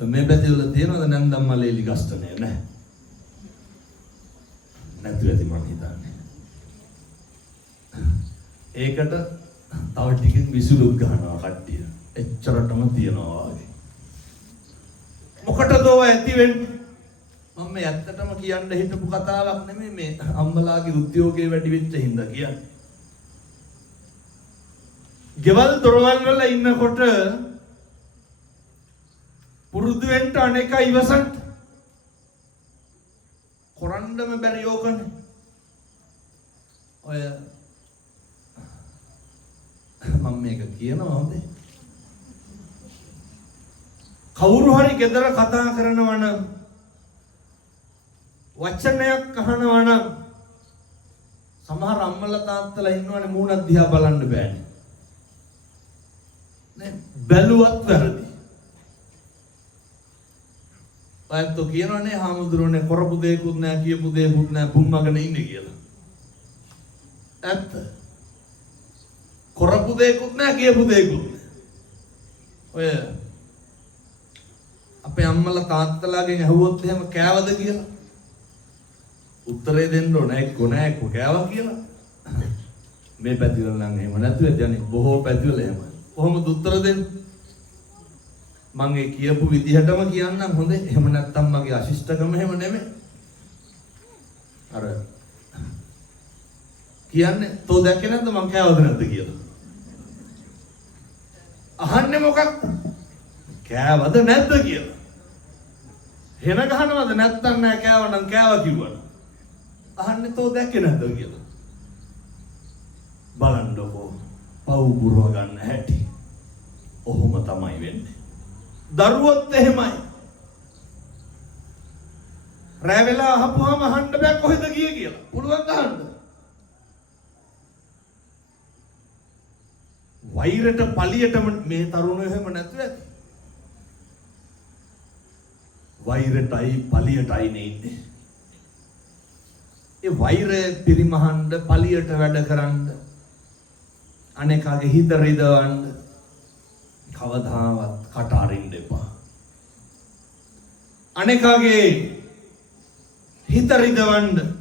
මේ පැතිවල තියෙනවද නැන්දම් මලේලි ගස්තනේ නැහැ. නැතු ඇති මම හිතන්නේ. ඒකට තව ටිකකින් විසුලුත් ගන්නවා කට්ටිය. එච්චරටම තියනවා වගේ. මොකටද ඔය ඇති වෙන්නේ? මම මේ ඇත්තටම කියන්න හිතපු කතාවක් නෙමෙයි මේ අම්මලාගේ උද්‍යෝගයේ වැඩි වෙච්ච හින්දා කියන්නේ. ගෙවල් දොරවල් වල ඉන්නකොට පුරුදු වෙන්න අනේක ඉවසන්න. කොරන්නම බැරි යෝකනේ. ඔය මම මේක කියනවා හොඳේ. කවුරු හරි ගෙදර කතා කරනවා නම් වචනයක් අහනවා නම් සමහර අම්මලා තාත්තලා ඉන්නවනේ මූණ දිහා බලන්න බෑනේ. නේ බැලුවත් වැරදි. ඔයත් කියනවනේ හාමුදුරනේ කරපු දෙයක්වත් නෑ කියපු දෙයක්වත් නෑ බුම්මගෙන ඉන්නේ කියලා. ඇත්ත. කරපු දෙයක්වත් නෑ කියපු දෙයක්වත් නෑ. ඔය අපේ අම්මලා තාත්තලාගෙන් අහුවොත් එහෙම කෑවද කියලා උත්තරේ දෙන්න ඕනේ නෑ කෑවා කියලා. මේ පැතිවල නම් එහෙම නැතුව යන්නේ බොහෝ පැතිවල එහෙම. කොහොමද උත්තර දෙන්නේ? මම ඒ කියපු විදිහටම කියන්නම් හොඳේ. එහෙම නැත්තම් මගේ අශිෂ්ටකම එහෙම නෙමෙයි. අර කියන්නේ තෝ දැක්කේ නැද්ද මං කෑවද නැද්ද කියලා. අහන්නේ මොකක්ද? කෑවද නැද්ද කියලා. හෙන ගහනවද නැත්තම් නෑ කෑවනම් කෑවා කිව්වනම්. අහන්නේ තෝ දැක්කේ නැද්ද කියලා. බලන්නකෝ පව් පුරව ගන්න හැටි. ඔහොම තමයි වෙන්නේ. දරුවොත් එහෙමයි. රැ වෙලා අහපුවාම අහන්න බෑ කොහෙද ගියේ කියලා. පුළුවන් අහන්න. වෛරයට පලියටම මේ තරුණයෝ එහෙම නැතුව ඇති. වෛරයටයි පලියටයි නෙන්නේ. ඒ වෛරය පිරිමහන්න පලියට වැඩ කරන්න අනේකගේ හිත රිදවන්න කවදාවත් කට අරින්න එපා. අනේකගේ හිත රිදවන්න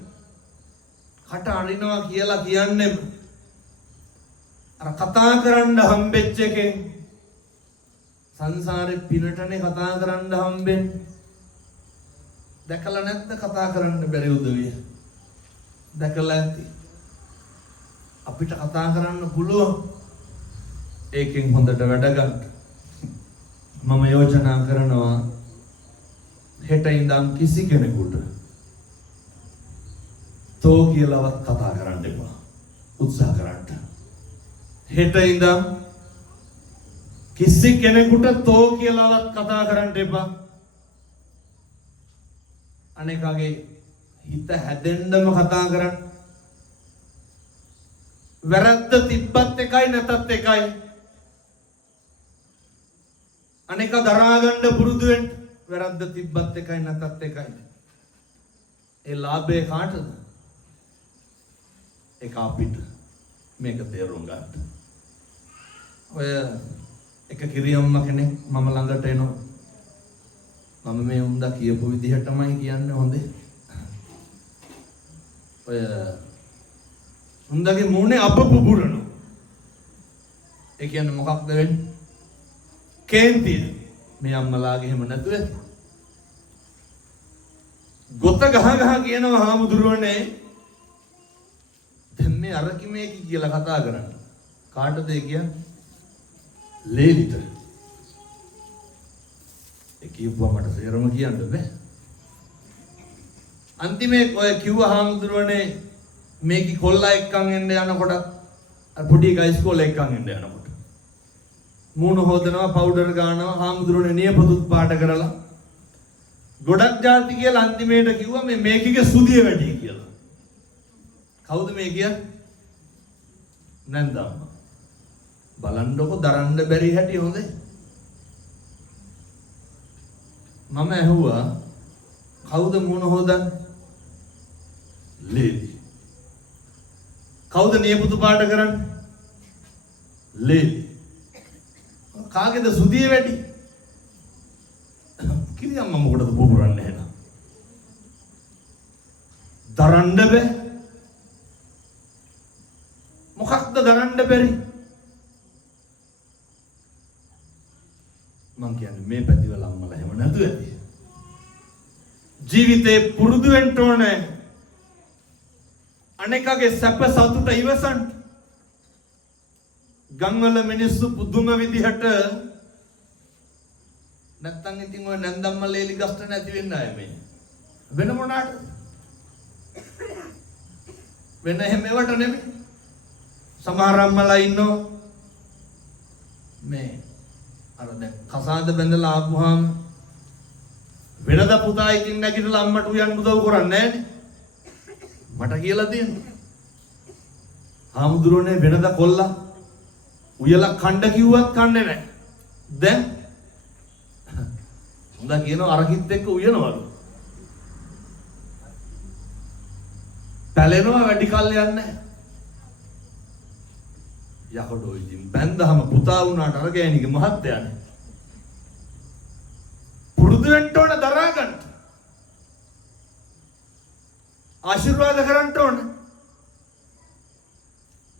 කට අරිනවා කියලා කියන්නේ අර කතා කරන්න හම්බෙච්ච එකෙන් සංසාරේ පිනටනේ කතා කරන්න හම්බෙන්නේ. දැකලා නැද්ද කතා කරන්න බැරි උදවිය? දැකලා ඇති. අපිට කතා කරන්න පුළුවන්. ඒකෙන් හොඳට වැඩ ගන්න. මම යෝජනා කරනවා හෙට ඉඳන් කිසි කෙනෙකුට තෝ කියලාවත් කතා කරන්න එපා. උත්සාහ කරන්න. හෙට ඉඳන් කිසි කෙනෙකුට තෝ කියලාවත් කතා කරන්න එපා. අනේකගේ හිත හැදෙන්නම කතා කරන්න. වැරද්ද තිබ්බත් එකයි නැතත් එකයි. අනේක දරා ගන්න පුරුදු වෙන්න. වැරද්ද තිබ්බත් එකයි නැතත් එකයි. ඒ ලාභේ කාටද? ඒක අපිට. මේක තේරුම් ගන්න. ඔය එක කිරියම්ම කෙනෙක් මම ළඟට එනවා. මම මේ උන්දා කියපු විදිහටමයි කියන්නේ හොඳේ. ඔය උන්දගේ මූණේ අප පුපුරනවා. ඒ කියන්නේ මොකක්ද වෙන්නේ? කේන්තිය. මේ අම්මලාගේ එහෙම නැතුව ඇති. ගොත ගහ කියනවා හාමුදුරුවනේ. දැන් මේ අරකි මේකි කියලා කතා කරන්නේ. කාටද ඒ කියන්නේ? ලේලිට. ඒ කියුවා මට සේරම කියන්න බෑ. අන්තිමේ ඔය කිව්ව හාමුදුරුවනේ මේකි කොල්ලා එක්කන් එන්න යනකොට අර පොඩි ගා ඉස්කෝලේ එක්කන් එන්න යනකොට මූණ හොදනවා පවුඩර් ගන්නවා හාමුදුරුවනේ නියපොතුත් පාට කරලා ගොඩක් ಜಾති කියලා අන්තිමේට කිව්වා මේ මේකිගේ සුදිය වැඩි කියලා. කවුද මේ කියන්නේ? නැන්දම්ම. බලන්නකො දරන්න බැරි හැටි හොඳේ. මම ඇහුවා කවුද මුණ හොදන්නේ? ලේලි. කවුද නියපොතු පාට කරන්නේ? ලේලි. කාගේද සුදිය වැඩි? කිරියම්ම මොකටද පුපුරන්නේ එහෙනම්? දරන්න බෑ. මොකක්ද දරන්න බැරි? මං කියන්නේ මේ පැතිවල අම්මලා එහෙම නැතුව ඇති. ජීවිතේ පුරුදු වෙන්න ඕනේ. අනේකගේ සැප සතුට ඉවසන්න. ගම්වල මිනිස්සු පුදුම විදිහට නැත්තම් ඉතින් ඔය නැන්දම්ම ලේලි ගස්ට නැති වෙන්න ආයේ මේ. වෙන මොනාට? වෙන එහෙම ඒවට නෙමෙයි. සමහර අම්මලා ඉන්නෝ මේ අර දැන් කසාද බැඳලා ආපුවාම වෙනද පුතා ඉතින් නැගිටලා අම්මට උයන් උදව් කරන්නේ නැහනේ. මට කියලා තියෙනවා. හාමුදුරුවනේ වෙනද කොල්ලා උයලා කණ්ඩ කිව්වත් කන්නේ නැහැ. දැන් හොඳ කියනවා අරකිත් එක්ක උයනවලු. පැලෙනවා වැඩි කල් යන්නේ නැහැ. යකඩෝ ඉතින් බැන්දහම පුතා වුණාට අර ගෑණිගේ මහත්තයානේ. පුරුදු වෙන්න ඕන දරා ගන්න. ආශිර්වාද කරන්න ඕන.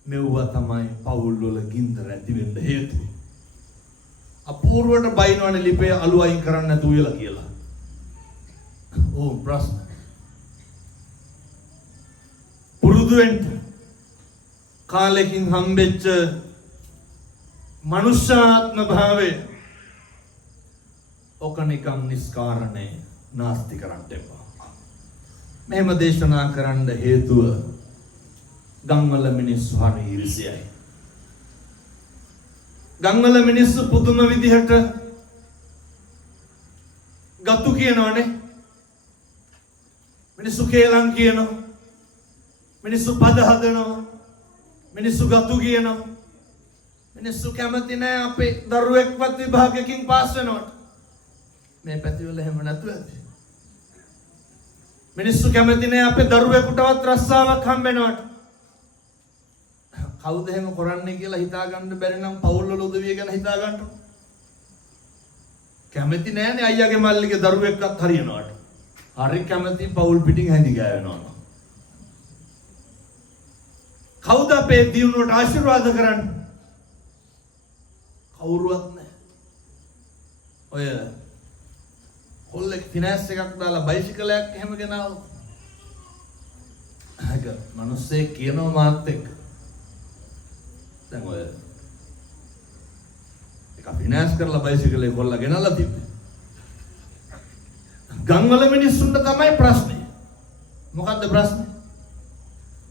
මෙව්වා තමයි පවුල් වල ගින්දර ඇති වෙන්න හේතුව. අපූර්වට බයිනවනේ ලිපේ අලු අයින් කරන්න නැතුව ඉලා කියලා. ඕ ප්‍රශ්න. පුරුදු වෙන්න කාලෙකින් හම්බෙච්ච මනුෂ්‍යාත්ම භාවය ඔක නිකම් නිස්කාරණේ නාස්ති කරන්න එපා. මෙහෙම දේශනා කරන්න හේතුව ගම්වල මිනිස්සු හරි ඉරිසියයි. ගම්වල මිනිස්සු පුදුම විදිහට ගතු කියනවනේ. මිනිස්සු කේලම් කියනවා. මිනිස්සු පද හදනවා. මිනිස්සු ගතු කියනවා. මිනිස්සු කැමති නෑ අපේ දරුවෙක්වත් විභාගයකින් පාස් වෙනවට. මේ පැතිවල එහෙම නැතුව ඇති. මිනිස්සු කැමති නෑ අපේ දරුවෙකුටවත් රස්සාවක් හම්බෙනවට. කවුද එහෙම කරන්නේ කියලා හිතා ගන්න බැරි නම් පවුල් වල උදවිය ගැන හිතා ගන්න. කැමති නෑනේ අයියාගේ මල්ලිගේ දරුවෙක්වත් හරියනවට. හරි කැමති පවුල් පිටින් හැඳි ගෑවෙනවා. කවුද අපේ දියුණුවට ආශිර්වාද කරන්නේ? කවුරුවත් නැහැ. ඔය කොල්ලෙක් ෆිනෑන්ස් එකක් දාලා බයිසිකලයක් එහෙම ගෙනාවොත් අහක මිනිස්සේ කියනවා මාත් එක්ක. දැන් ඔය එක ෆිනෑන්ස් කරලා බයිසිකලේ කොල්ලා ගෙනල්ලා තිබ්බේ. ගම්වල මිනිස්සුන්ට තමයි ප්‍රශ්නේ. මොකද්ද ප්‍රශ්නේ?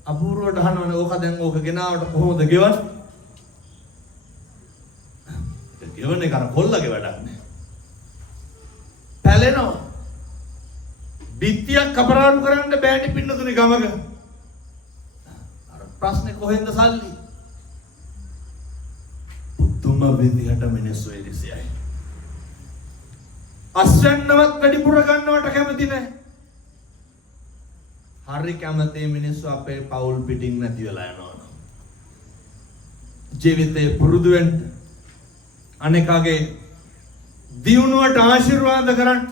අපූර්වට අහනවනේ ඕක දැන් ඕක ගෙනාවට කොහොමද ගෙවන්නේ? ඒක ගෙවන්නේ කර කොල්ලගේ වැඩක් නේ. පැලෙනවා. බිත්තියක් කපරාරු කරන්න බෑනේ පින්නතුනේ ගමක. අර ප්‍රශ්නේ කොහෙන්ද සල්ලි? පුදුම විදිහට මිනිස්සු එලිසියයි. අස්සන්නවත් වැඩිපුර ගන්නවට කැමති නැහැ. හරි කැමති මිනිස්සු අපේ පවුල් පිටින් නැති වෙලා යනවා. ජීවිතේ පුරුදු වෙන්න අනේකගේ දියුණුවට ආශිර්වාද කරන්න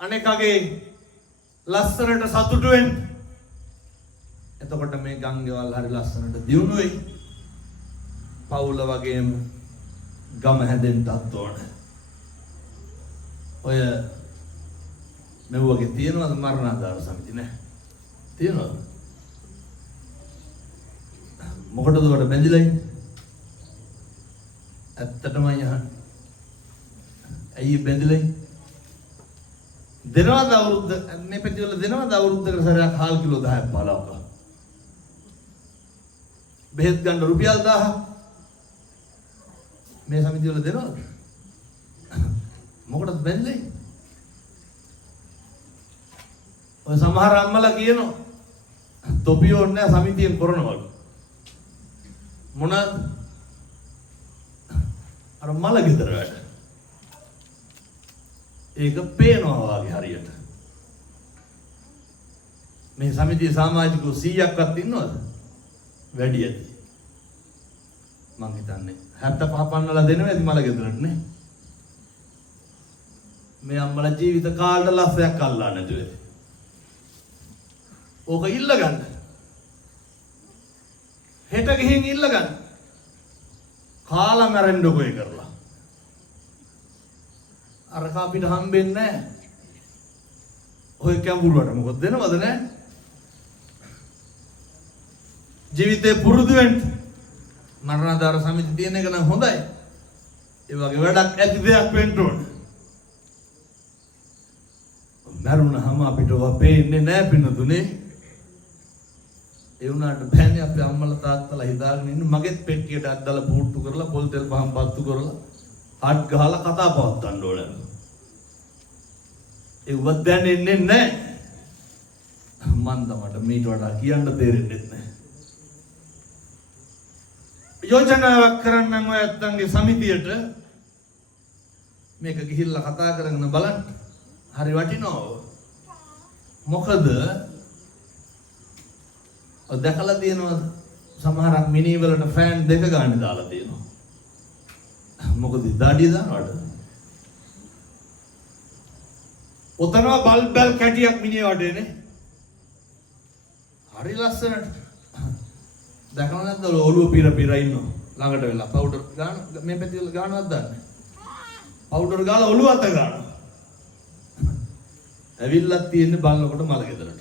අනේකගේ ලස්සනට සතුටු වෙන්න. එතකොට මේ ගංගේවල් හරි ලස්සනට දියුණු වෙයි. පවුල වගේම ගම හැදෙන්නත් ඕන. ඔය මෙව්වගේ තියෙනවද මරණාධාර සමිති නැහැ? තියෙනවද? මොකටද උඩ බැඳිලා ඉන්නේ? ඇත්තටම යහන්. ඇයි බැඳිලා ඉන්නේ? දෙනවද අවුරුද්ද මේ පැතිවල දෙනවද අවුරුද්දකට සැරයක් හාල් කිලෝ 10ක් 15ක්? බෙහෙත් ගන්න රුපියල් 1000ක් මේ සමිතිය වල දෙනවද? මොකටද බැඳිලා ඉන්නේ? ඔය සමහර අම්මලා කියනවා තොපිය ඕනේ නැහැ සමිතියෙන් කරනවලු. මොනවාද? අර මල ගෙදර වැඩ. ඒක පේනවා වගේ හරියට. මේ සමිතිය සමාජිකව 100ක්වත් ඉන්නවද? වැඩි ඇති. මං හිතන්නේ 75 පන්නලා දෙනවා ඇති මල ගෙදරට නේ. මේ අම්මලා ජීවිත කාලෙට ලස්සයක් අල්ලා නැතුව. ඕක ඉල්ල ගන්න. හෙට ගිහින් ඉල්ල ගන්න. කාලා මැරෙන්නකො ඒ කරලා. අර කාපිට හම්බෙන්නේ නැහැ. ඔය කැඹුරුවට මොකද දෙනවද නැහැ? ජීවිතේ පුරුදු වෙන්න මරණාධාර සමිති තියෙන එක නම් හොඳයි. ඒ වගේ වැඩක් ඇති දෙයක් වෙන්න ඕන. මරුණාම අපිට වපෙන්නේ නැහැ පින්නතුනේ. ඒ වුණාට බෑනේ අපේ අම්මලා තාත්තලා හිතාගෙන ඉන්න මගෙත් පෙට්ටියට අද්දලා පුට්ටු කරලා පොල් තෙල් පහන් පත්තු කරලා හත් ගහලා කතා පවත්වන්න ඕන. ඒ වත් දැනෙන්නේ නැහැ. මන් තමට මීට වඩා කියන්න තේරෙන්නේ නැහැ. යෝජනාවක් කරන්නම් ඔය ඇත්තන්ගේ සමිතියට මේක ගිහිල්ලා කතා කරගෙන බලන්න. හරි වටිනවා. මොකද ඔය දැකලා තියෙනවද සමහරක් මිනි වලට ෆෑන් දෙක ගන්න දාලා තියෙනවා. මොකද දාඩිය දානවද? ඔතනවා බල්බ් බල් කැටියක් මිනිහ වඩේනේ. හරි ලස්සනට. දැකලා නැද්ද ඔළුව පිර ඉන්නවා ළඟට වෙලා පවුඩර් ගන්න මේ පැති වල ගන්නවත් දන්නේ. පවුඩර් ගාලා ඔළුව අත ගන්නවා. ඇවිල්ලා තියෙන්නේ බලනකොට මල ගෙදරට.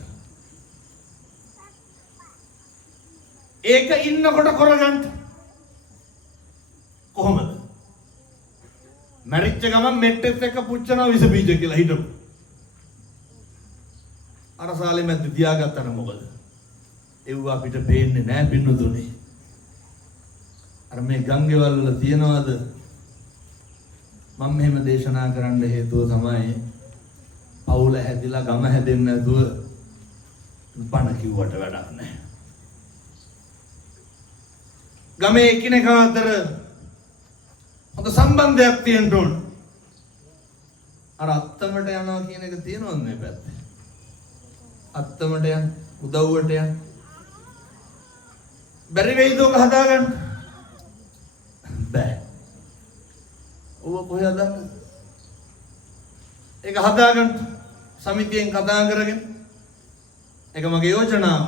ඒක ඉන්නකොට කරගන්න කොහොමද? මැරිච්ච ගමන් මෙට්ටෙත් එක්ක පුච්චනවා විස බීජ කියලා හිටපු. අර සාලේ මැද්ද තියාගත්තා මොකද? ඒව අපිට පේන්නේ නැහැ පින්නතුනේ. අර මේ ගංගේවල් වල තියනවාද? මම මෙහෙම දේශනා කරන්න හේතුව තමයි පවුල හැදිලා ගම හැදෙන්නේ නැතුව බණ කිව්වට වැඩක් නැහැ. ගමේ එකිනෙකා අතර හොඳ සම්බන්ධයක් තියෙන්න ඕන. අර අත්තමට යනවා කියන එක තියෙනවද මේ පැත්තේ? අත්තමට යන උදව්වට යන බැරි වෙයිද ඔක හදාගන්න? බෑ. ඔව කොහෙද හදාගන්නේ? ඒක හදාගන්න සමිතියෙන් කතා කරගෙන ඒක මගේ යෝජනාව.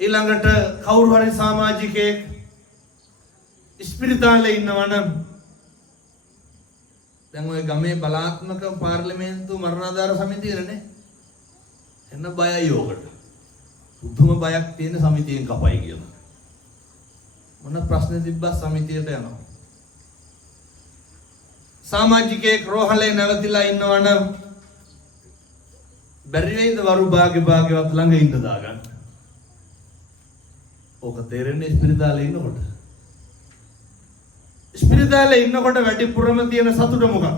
ඊළඟට කවුරු හරි සමාජිකයෙක් ඉස්පිරිතාලේ ඉන්නවා නම් දැන් ඔය ගමේ බලාත්මක පාර්ලිමේන්තු මරණාධාර සමිතියනේ එන්න බයයි ඕකට. බුදුම බයක් තියෙන සමිතියෙන් කපයි කියලා. මොන ප්‍රශ්න තිබ්බත් සමිතියට යනවා. සමාජිකයෙක් රෝහලේ නැවතිලා ඉන්නවා නම් බැරි වෙයිද වරු භාග්‍යවත් ළඟ ඉන්න දාගන්න. ඕක තේරෙන්නේ ඉස්පිරිතාලේ ඉන්නකොට. ඉස්පිරිතාලේ ඉන්නකොට වැඩිපුරම තියෙන සතුට මොකක්ද?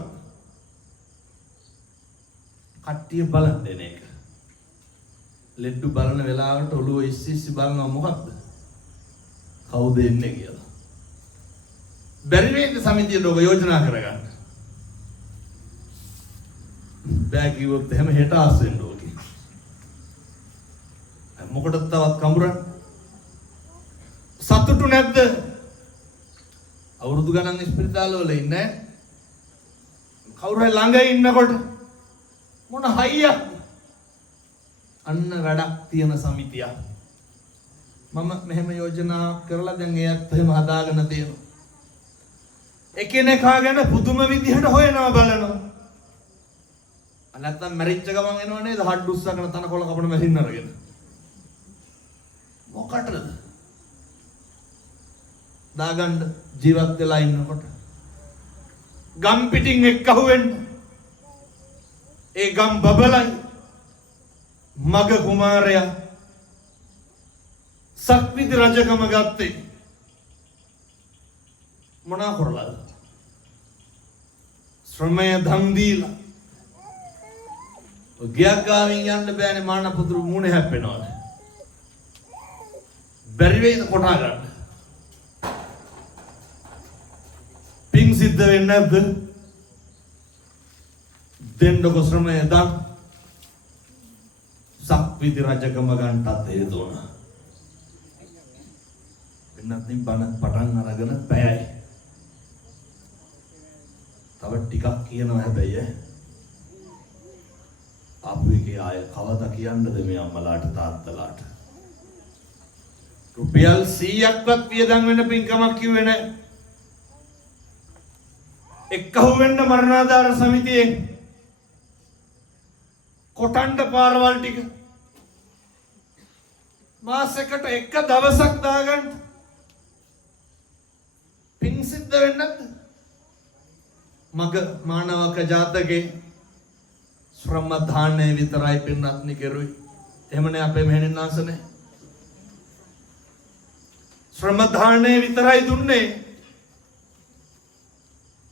කට්ටිය බලන් දෙන එක. ලෙඩ්ඩු බලන වෙලාවට ඔළුව ඉස්සි බලනවා මොකක්ද? කවුද එන්නේ කියලා. බැරි වේද සමිතියට ඔබ යෝජනා කරගන්න. බෑ කිව්වොත් එහෙම හෙට ආස් වෙන්න ඕකේ. මොකටද තවත් කඹරන්නේ? සතුටු නැද්ද? අවුරුදු ගණන් ඉස්පිරිතාල වල ඉන්නේ කවුරු හරි ළඟ ඉන්නකොට මොන හයියක් අන්න වැඩක් තියෙන සමිතියක්. මම මෙහෙම යෝජනා කරලා දැන් ඒත් එහෙම හදාගෙන තියෙනවා. එකිනෙකා ගැන පුදුම විදිහට හොයනවා බලනවා. නැත්තම් මැරිච්ච ගමන් එනව නේද හඩ් උස්සගෙන තනකොළ කපන මැෂින් අරගෙන. මොකටද? දාගන්න ජීවත් වෙලා ඉන්නකොට ගම් පිටින් එක්කහුවෙන්න ඒ ගම් බබලයි මග කුමාරයා සක්විති රජකම ගත්තේ මොනා කරලාද? ශ්‍රමය ධම් දීලා. ගියක් ගාමින් යන්න බෑනේ මාන පුතුරු මූණේ හැප්පෙනවද? බැරි වෙයිද කොටා ගන්න? පිං සිද්ධ වෙන්නේ නැද්ද? දෙන්නකො ශ්‍රමය දන් සක්විති රජකම ගන්නටත් හේතු වුණා. වෙනත් බණ පටන් අරගෙන පැයයි. තව ටිකක් කියනවා හැබැයි අපු එකේ ආය කවදා කියන්නද මේ අම්මලාට තාත්තලාට. රුපියල් 100ක්වත් වියදම් වෙන පින්කමක් කිව්වේ නැහැ. එක්කහුව වෙන්න මරණාධාර සමිතියෙන් කොටණ්ඩ පාරවල් ටික මාසෙකට එක දවසක් දාගන්න පින් සිද්ධ වෙන්නේ නැද්ද? මග මානවක ජාතකේ ශ්‍රම දානය විතරයි පින්නත්නි කෙරුයි. එහෙමනේ අපේ මෙහෙණින් ආසනේ. ශ්‍රම දානය විතරයි දුන්නේ.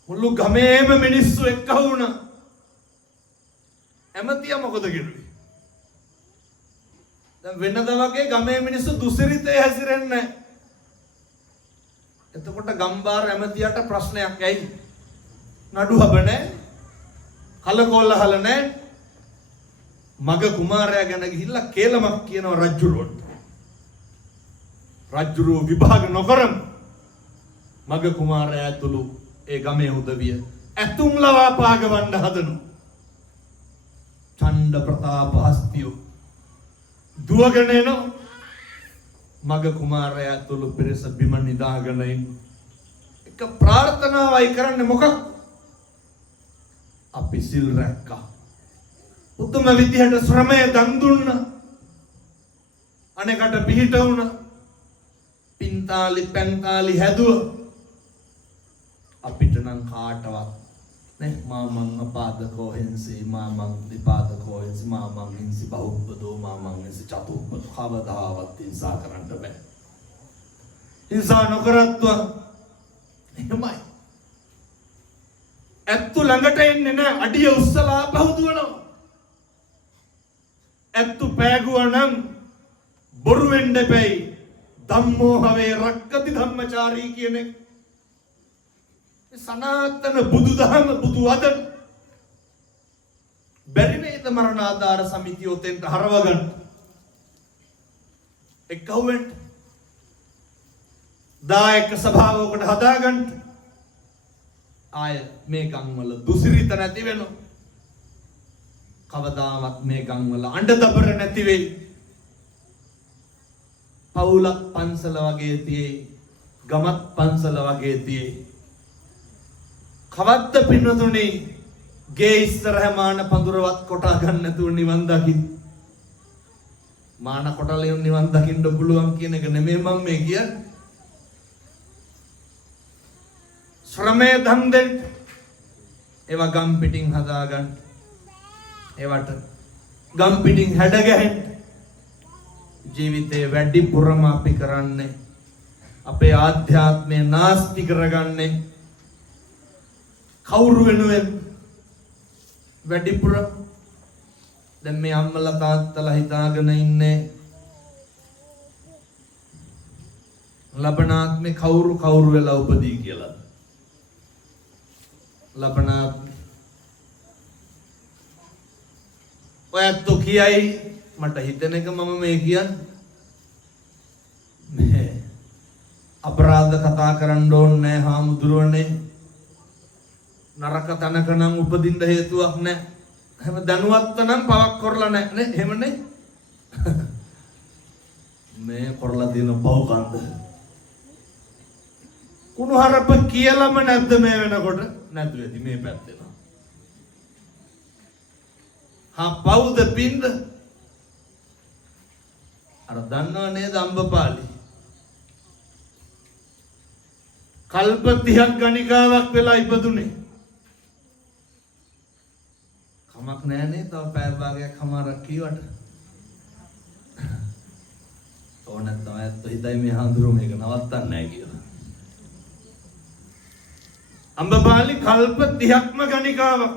මුළු ගමේම මිනිස්සු එක්ක වුණා. ඇමතියා මොකද කිව්වේ? දැන් වෙනදා වගේ ගමේ මිනිස්සු දුසිරිතේ හැසිරෙන්නේ නැහැ. එතකොට ගම්බාර ඇමතියට ප්‍රශ්නයක් ඇයි? නඩු හබ නැහැ. කලකොල්ලහල නැහැ. මග කුමාරයා ගැන ගිහිල්ලා කේලමක් කියනවා රජුරොත්. රජුරෝ විභාග නොකරම මග කුමාරයා ඇතුළු ඒ ගමේ උදවිය ඇතුම් ලවා පාගවන්න හදනු. ඡණ්ඩ ප්‍රතාප හස්තියෝ දුවගෙන එනවා. මග කුමාරයා ඇතුළු පිරිස බිම නිදාගෙන ඉන්න. එක ප්‍රාර්ථනාවයි කරන්නේ මොකක්? අපි සිල් රැක්කා. උතුම විදිහට ශ්‍රමය දන් දුන්නා. අනේකට පිහිට වුණා. පින්තාලි පැන්තාලි හැදුවා. අපිට නම් කාටවත් නේ මාමං අපාදකෝ හින්සි මාමං විපාදකෝ හින්සි මාමං හින්සි බහුපදෝ මාමං හින්සි චතුප්පද කවදාවත් හිංසා කරන්න බෑ. හිංසා නොකරත්වා එහෙමයි. ඇත්තු ළඟට එන්නේ නැහැ. අඩිය උස්සලා බහුදුවනවා. ඇත්තු පෑගුවා නම් බොරු වෙන්න එපැයි. ධම්මෝ හවේ රක්කති ධම්මචාරී කියන එක සනාතන බුදුදහම බුදු වදන බැරි නේද මරණාධාර සමිතිය උතෙන්ට හරව ගන්න. එක්කවෙන්න දායක සභාවකට හදා ගන්න. ආය මේ ගම්වල දුසිරිත නැති වෙනවා. කවදාවත් මේ ගම්වල අඬදබර නැති වෙයි. පවුලක් පන්සල වගේ තියෙයි. ගමත් පන්සල වගේ තියෙයි. කවද්ද පින්නතුනි ගේ ඉස්සරහ මාන පඳුරවත් කොටා ගන්න නැතුව නිවන් දකින්න. මාන කොටලින් නිවන් දකින්න පුළුවන් කියන එක නෙමෙයි මම මේ කියන්නේ. ශ්‍රමය දන් දෙන්න. ඒවා ගම් පිටින් හදා ගන්න. ඒවට ගම් පිටින් හැඩ ගැහෙන්න. ජීවිතේ වැඩිපුරම අපි කරන්නේ අපේ ආධ්‍යාත්මය නාස්ති කරගන්නේ කවුරු වෙනුවෙන් වැඩිපුර. දැන් මේ අම්මලා තාත්තලා හිතාගෙන ඉන්නේ ලබනාත්මේ කවුරු වෙලා උපදී කියලා. ලබනාත්මේ ඔයත් කියයි මට හිතෙන එක මම මේ කියන්නේ අපරාධ කතා කරන්න ඕනේ නැහැ හාමුදුරුවනේ. නරක තැනක නම් උපදින්න හේතුවක් නැහැ. එහෙම දැනුවත් නම් පවක් කරලා නැහැ නේ. එහෙමනේ. මේ කරලා දින පවකන්ද. කුණුහරුප කියලාම නැද්ද මේ වෙනකොට? නැද්ද වෙදි මේ පැත්තේ. හා පවුද පින්ද? අර දන්නව නේද අම්බපාලි? කල්ප 30ක් ගණිකාවක් වෙලා ඉපදුනේ. කමක් නෑ නේ තව පැය භාගයක් හමාරක් කීවට. ඕනත් තමයි අත් හිතයි මේ හඳුරු මේක නවත්තන්නේ නැහැ කියලා. අම්බපාලි කල්ප 30ක්ම ගණිකාවක්.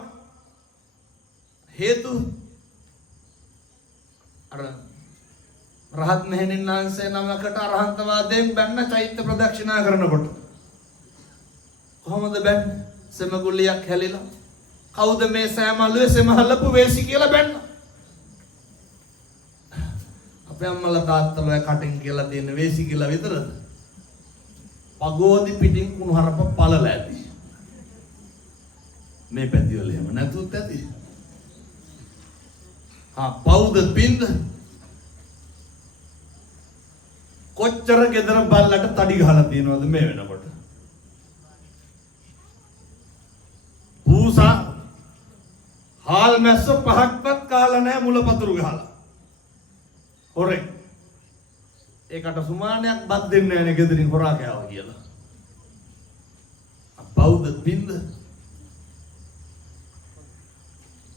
හේතු අර රහත් මෙහෙණින් වහන්සේ නමකට අරහන්තවාදයෙන් බැන්න චෛත්‍ය ප්‍රදක්ෂිනා කරනකොට කොහොමද බැන්නේ? සෙමගුලියක් හැලිලා කවුද මේ සෑමල්ලුවේ සෙමහල්ලපු වේසි කියලා බැන්න? අපේ අම්මලා තාත්තලා කටින් කියලා දෙන වේසි කියලා විතරද? පගෝදි පිටින් කුණු හරප පළල ඇති. මේ පැතිවල එහෙම නැතුත් ඇති. පවුද පින්ද? කොච්චර ගෙදර බල්ලට තඩි ගහලා තියෙනවද මේ වෙනකොට? පූසා හාල් මැස්ස පහක්වත් කාලා නැහැ මුලපතුරු ගහලා. හොරේ. ඒකට සුමානයක් බත් දෙන්නේ නැහැ නේ ගෙදරින් හොරා කෑවා කියලා. පවුද පින්ද?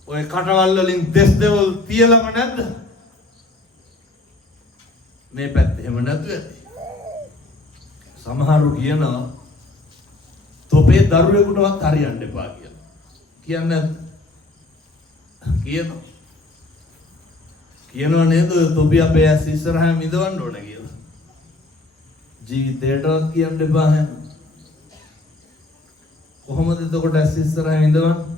ඔය කටවල් වලින් දෙස් දෙවල් තියලම නැද්ද? මේ පැත්ත එහෙම නැතුව ඇති. සමහරු කියනවා තොපේ දරුවෙකුටවත් හරියන්න එපා කියලා. කියන්නේ කියනවා නේද තොපි අපේ ඇස් ඉස්සරහා මිදවන්න ඕන කියලා. ජීවිතේටවත් කියන්න එපා හැම. කොහොමද එතකොට ඇස් ඉස්සරහා මිදවන්නේ?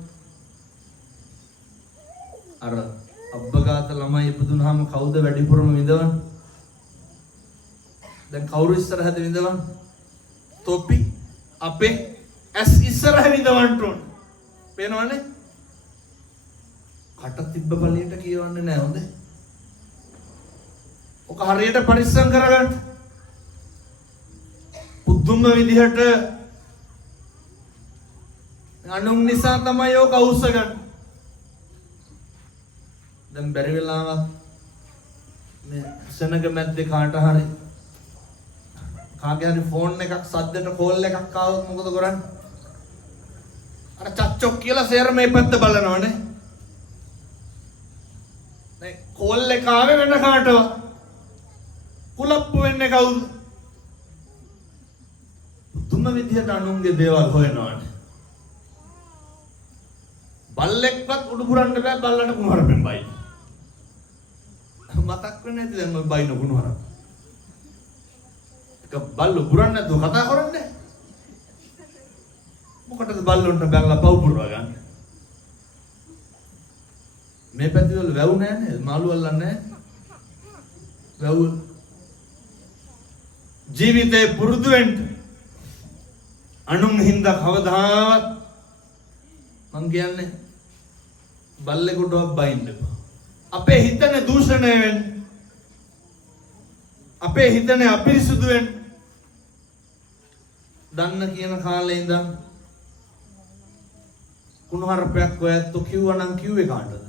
අර අබ්බගාත ළමයි ඉපදුනහම කවුද වැඩිපුරම විඳවන්නේ? දැන් කවුරු ඉස්සරහද විඳවන්නේ? තොපි අපේ ඇස් ඉස්සරහ විඳවන්න ඕන. පේනවනේ? කට තිබ්බ බලයට කියවන්නේ නැහැ හොඳේ. ඔක හරියට පරිස්සම් කරගන්න. පුදුම විදිහට අනුන් නිසා තමයි ඔක අවශ්‍යගන්න. දැන් බැරි වෙලාවක් මේ සෙනග මැද්දේ කාට හරි කාගේ හරි ෆෝන් එකක් සද්දට කෝල් එකක් ආවොත් මොකද කරන්නේ? අර චච්චොක් කියලා සේර මේ පැත්ත බලනවනේ. දැන් කෝල් එක ආවේ වෙන කාටවත්. කුලප්පු වෙන්නේ කවුද? දුන්න විදියට අනුන්ගේ දේවල් හොයනවනේ. බල්ලෙක්වත් උඩු පුරන්න බෑ බල්ලට කුණුහරුපෙන් බයි. මතක් වෙන්නේ නැති දැන් ඔය බයින කුණුහරුප. එක බල්ලෝ පුරන්නේ නැතුව කතා කරන්නේ. මොකටද බල්ලොන්ට බැලලා පව් පුරවා ගන්න? මේ පැතිවල වැව් නැහැ නේද? මාළු අල්ලන්නේ නැහැ. වැව් ජීවිතේ පුරුදු වෙන්න අනුන් හින්දා කවදාවත් මං කියන්නේ බල්ලෙකුටවත් බයින්න එපා. අපේ හිතනේ දූෂණය වෙන්නේ. අපේ හිතනේ අපිරිසුදු වෙන්නේ. දන්න කියන කාලේ ඉඳන් කුණුහරුපයක් ඔයත් කිව්වනම් කිව්වේ කාටද?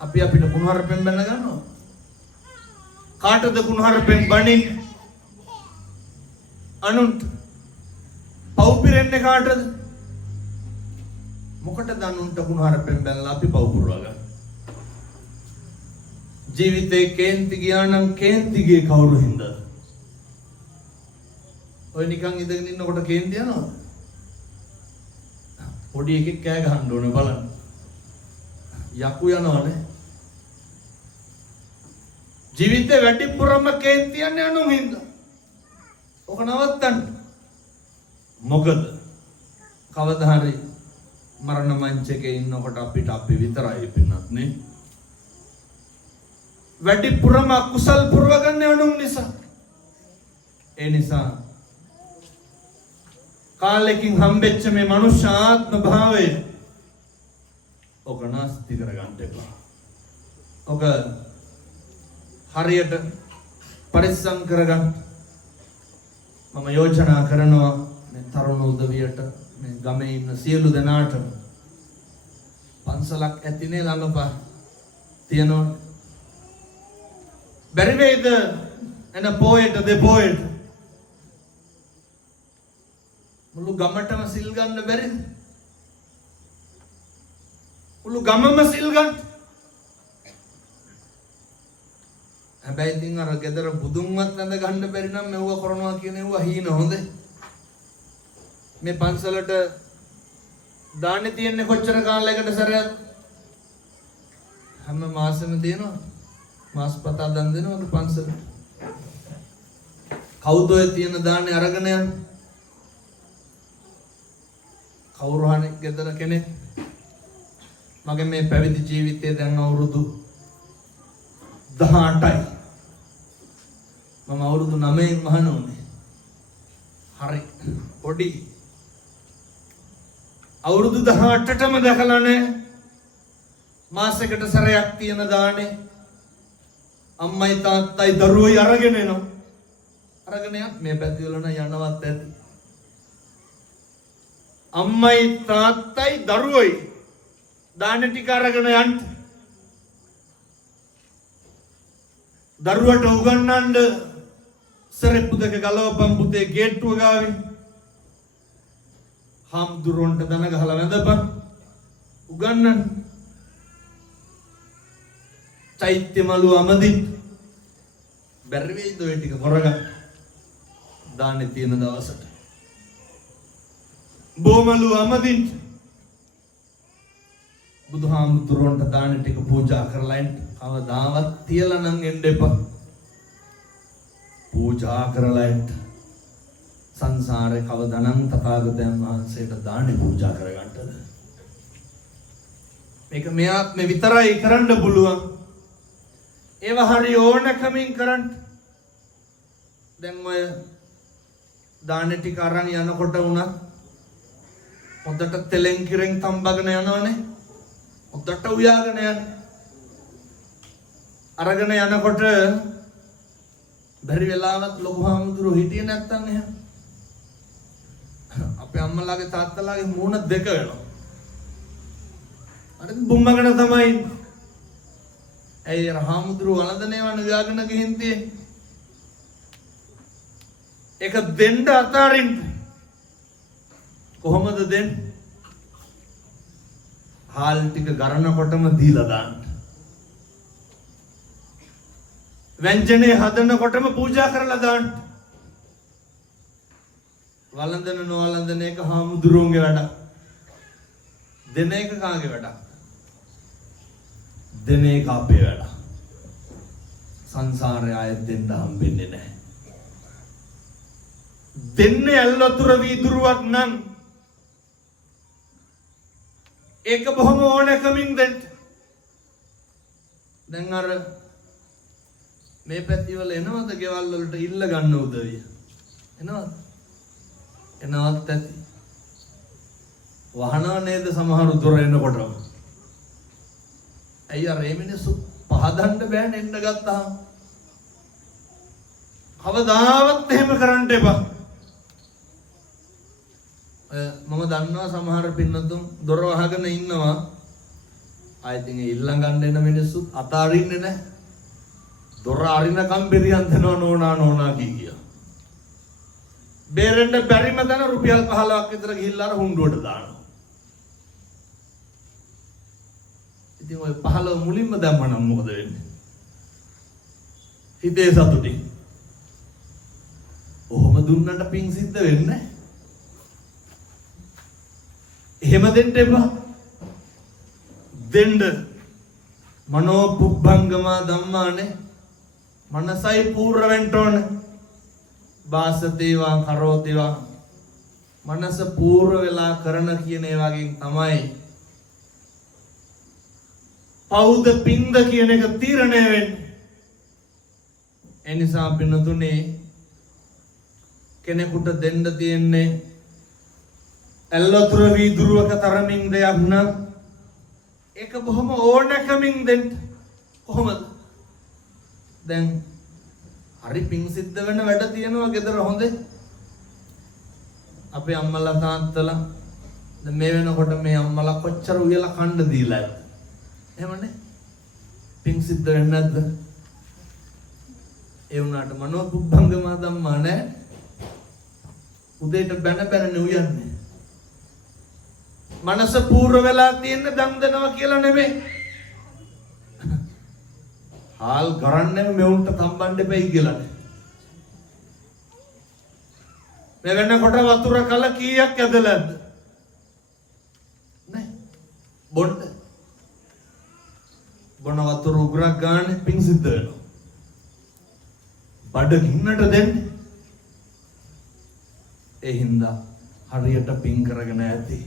අපි අපිට කුණුහරුපෙන් බැන ගන්නවා. කාටද කුණුහරුපෙන් බණින්නේ? අනුන්ට. පව් පිරෙන්නේ කාටද? මොකටද අනුන්ට කුණුහරුපෙන් බැලලා අපි පව් පුරවා ගන්න? ජීවිතේ කේන්ති ගියා නම් කේන්ති ගියේ කවුරු හින්දාද? ඔය නිකන් ඉඳගෙන ඉන්නකොට කේන්ති යනවද? පොඩි එකෙක් කෑ ගහන්න ඕනේ බලන්න. යකු යනවනේ. ජීවිතේ වැඩිපුරම කේන්ති යන්නේ අනුන් හින්දා. ඔක නවත්තන්න. මොකද කවදා හරි මරණ මංචකේ ඉන්නකොට අපිට අපි විතරයි පින්නත් නේ. වැඩිපුරම කුසල් පුරවගන්නේ අනුන් නිසා. ඒ නිසා කාලෙකින් හම්බෙච්ච මේ මනුෂ්‍ය ආත්ම භාවය ඔක නැස්ති කරගන්න එපා. ඔක හරියට පරිස්සම් කරගන්න. මම යෝජනා කරනවා මේ තරුණ උදවියට මේ ගමේ ඉන්න සියලු දෙනාට පන්සලක් ඇතිනේ ළඟපා තියනවා. බැරි වේද එන පොයට දෙපොයට මුළු ගමටම සිල් ගන්න බැරිද? මුළු ගමම සිල් ගන්න. හැබැයි ඉතින් අර ගෙදර බුදුන්වත් නැඳ ගන්න බැරි නම් මෙව්ව කරනවා කියන ඒවා හීන හොඳේ. මේ පන්සලට දාන්නේ තියන්නේ කොච්චර කාලයකට සැරයක්? හැම මාසෙම දෙනවා. මාස්පතා දන් දෙනවද පන්සලට? කවුද ඔය තියෙන දාන්නේ අරගෙන යන්නේ? කවුරු හරි ගෙදර කෙනෙක් මගේ මේ පැවිදි ජීවිතේ දැන් අවුරුදු 18යි. මම අවුරුදු 9න් මහණ වුණේ. හරි පොඩි. අවුරුදු 18ටම දැකලා නැහැ. මාසෙකට සැරයක් තියෙන දානේ අම්මයි තාත්තයි දරුවෝයි අරගෙන එනවා. අරගෙන මේ පැති වල නම් යනවත් ඇති. අම්මයි තාත්තයි දරුවෝයි දාන ටික අරගෙන යන්න. දරුවට උගන්වන්න සරෙප්පු දෙක ගලවපන් පුතේ ගේට්ටුව ගාවින්. හාමුදුරුවන්ට දන ගහලා වැඳපන්. උගන්වන්න. චෛත්‍ය මලු අමදින් බැරි වෙයිද ඔය ටික කරගන්න. දාන්නේ තියෙන දවසට. බොමලු අමදින් බුදුහාමුදුරුවන්ට දාන ටික පූජා කරලා එන්න. කවදාවත් තියලා නම් එන්න එපා. පූජා කරලා එන්න. සංසාරේ කවදානම් තථාගතයන් වහන්සේට දාන පූජා කරගන්නද? මේක මෙයාත් මේ විතරයි කරන්න පුළුවන්. ඒව හරි ඕනකමින් කරන්න. දැන් ඔය දාන ටික අරන් යනකොට උනත් හොඳට තෙලෙන් කිරෙන් තම්බගෙන යනවනේ. හොඳට උයාගෙන යන්න. අරගෙන යනකොට බැරි වෙලාවත් ලොකු හාමුදුරුවෝ හිටියේ නැත්තම් එහෙම අපේ අම්මලාගේ තාත්තලාගේ මූණ දෙක වෙනවා. අර බුම්මගෙන තමයි. ඇයි හාමුදුරුවෝ වළඳනේවන උයාගෙන ගිහින් තියෙන්නේ. ඒක දෙන්න අතාරින්න. කොහොමද දෙන්නේ? හාල් ටික ගරනකොටම දීලා දාන්න. ව්‍යංජනේ හදනකොටම පූජා කරලා දාන්න. වළඳන නොවළඳන එක හාමුදුරුවන්ගේ වැඩක්. දෙන එක කාගේ වැඩක්? දෙන එක අපේ වැඩක්. සංසාරේ ආයෙත් දෙන්න හම්බෙන්නේ නැහැ. දෙන්නේ ඇල්ලතුර වීදුරුවක් නම් ඒක බොහොම ඕනකමින් දෙන්න. දැන් අර මේ පැතිවල එනවද ගෙවල් වලට ඉල්ල ගන්න උදවිය? එනවද? එනවත් ඇති. වහනවා නේද සමහරු දොර එනකොටම. ඇයි අර මේ මිනිස්සු පහදන්න බෑනේ එන්න ගත්තාම. කවදාවත් එහෙම කරන්න එපා. මම දන්නවා සමහර පින්නතුන් දොර වහගෙන ඉන්නවා. ආයෙත් ඉල්ලන් ගන්න එන මිනිස්සු අතාරින්නේ නැහැ. දොර අරිනකම් බෙරියන් දෙනවා නෝනා කිය. බේරෙන්න බැරිම දන රුපියල් 15ක් විතර ගිහිල්ලා අර හුඬුවට දානවා. ඉතින් ඔය 15 මුලින්ම දැම්මනම් මොකද වෙන්නේ? හිතේ සතුටින්. ඔහොම දුන්නට පිං සිද්ධ වෙන්නේ නැහැ. එහෙම දෙන්න එපා. දෙන්න මනෝ පුබ්බංගම ධම්මානේ මනසයි පූර්ව වෙන්න ඕන. වාසතේවා කරෝතේවා මනස පූර්ව වෙලා කරන කියන ඒ වගේ තමයි පෞද පින්ද කියන එක තීරණය වෙන්නේ. ඒ නිසා පින්නතුනේ කෙනෙකුට දෙන්න තියෙන්නේ ඇල්ලතුර වීදුරුවක තරමින් දෙයක් නම් ඒක බොහොම ඕනකමින් දෙන්න. කොහොමද? දැන් හරි පිං සිද්ධ වෙන වැඩ තියෙනවා ගෙදර හොඳේ. අපේ අම්මලා තාත්තලා දැන් මේ වෙනකොට මේ අම්මලා කොච්චර උයලා කන්න දීලා ඇද්ද? එහෙමනේ. පිං සිද්ධ වෙන්නේ නැද්ද? ඒ වුණාට මනෝ පුබ්බංගම ධම්මා නැහැ. උදේට බැන උයන්නේ. මනස පූර්ව වෙලා තියෙන දන් දෙනවා කියලා නෙමෙයි. හාල් කරන්නේ මෙවුන්ට තම්බන්න දෙපයි කියලා. මේ වෙනකොට වතුර කල කීයක් ඇදලාද? නෑ. බොන වතුර උගරක් ගන්න පිං සිද්ධ වෙනවා. බඩ ගින්නට දෙන්නේ. ඒ හින්දා හරියට පිං කරගෙන ඇති.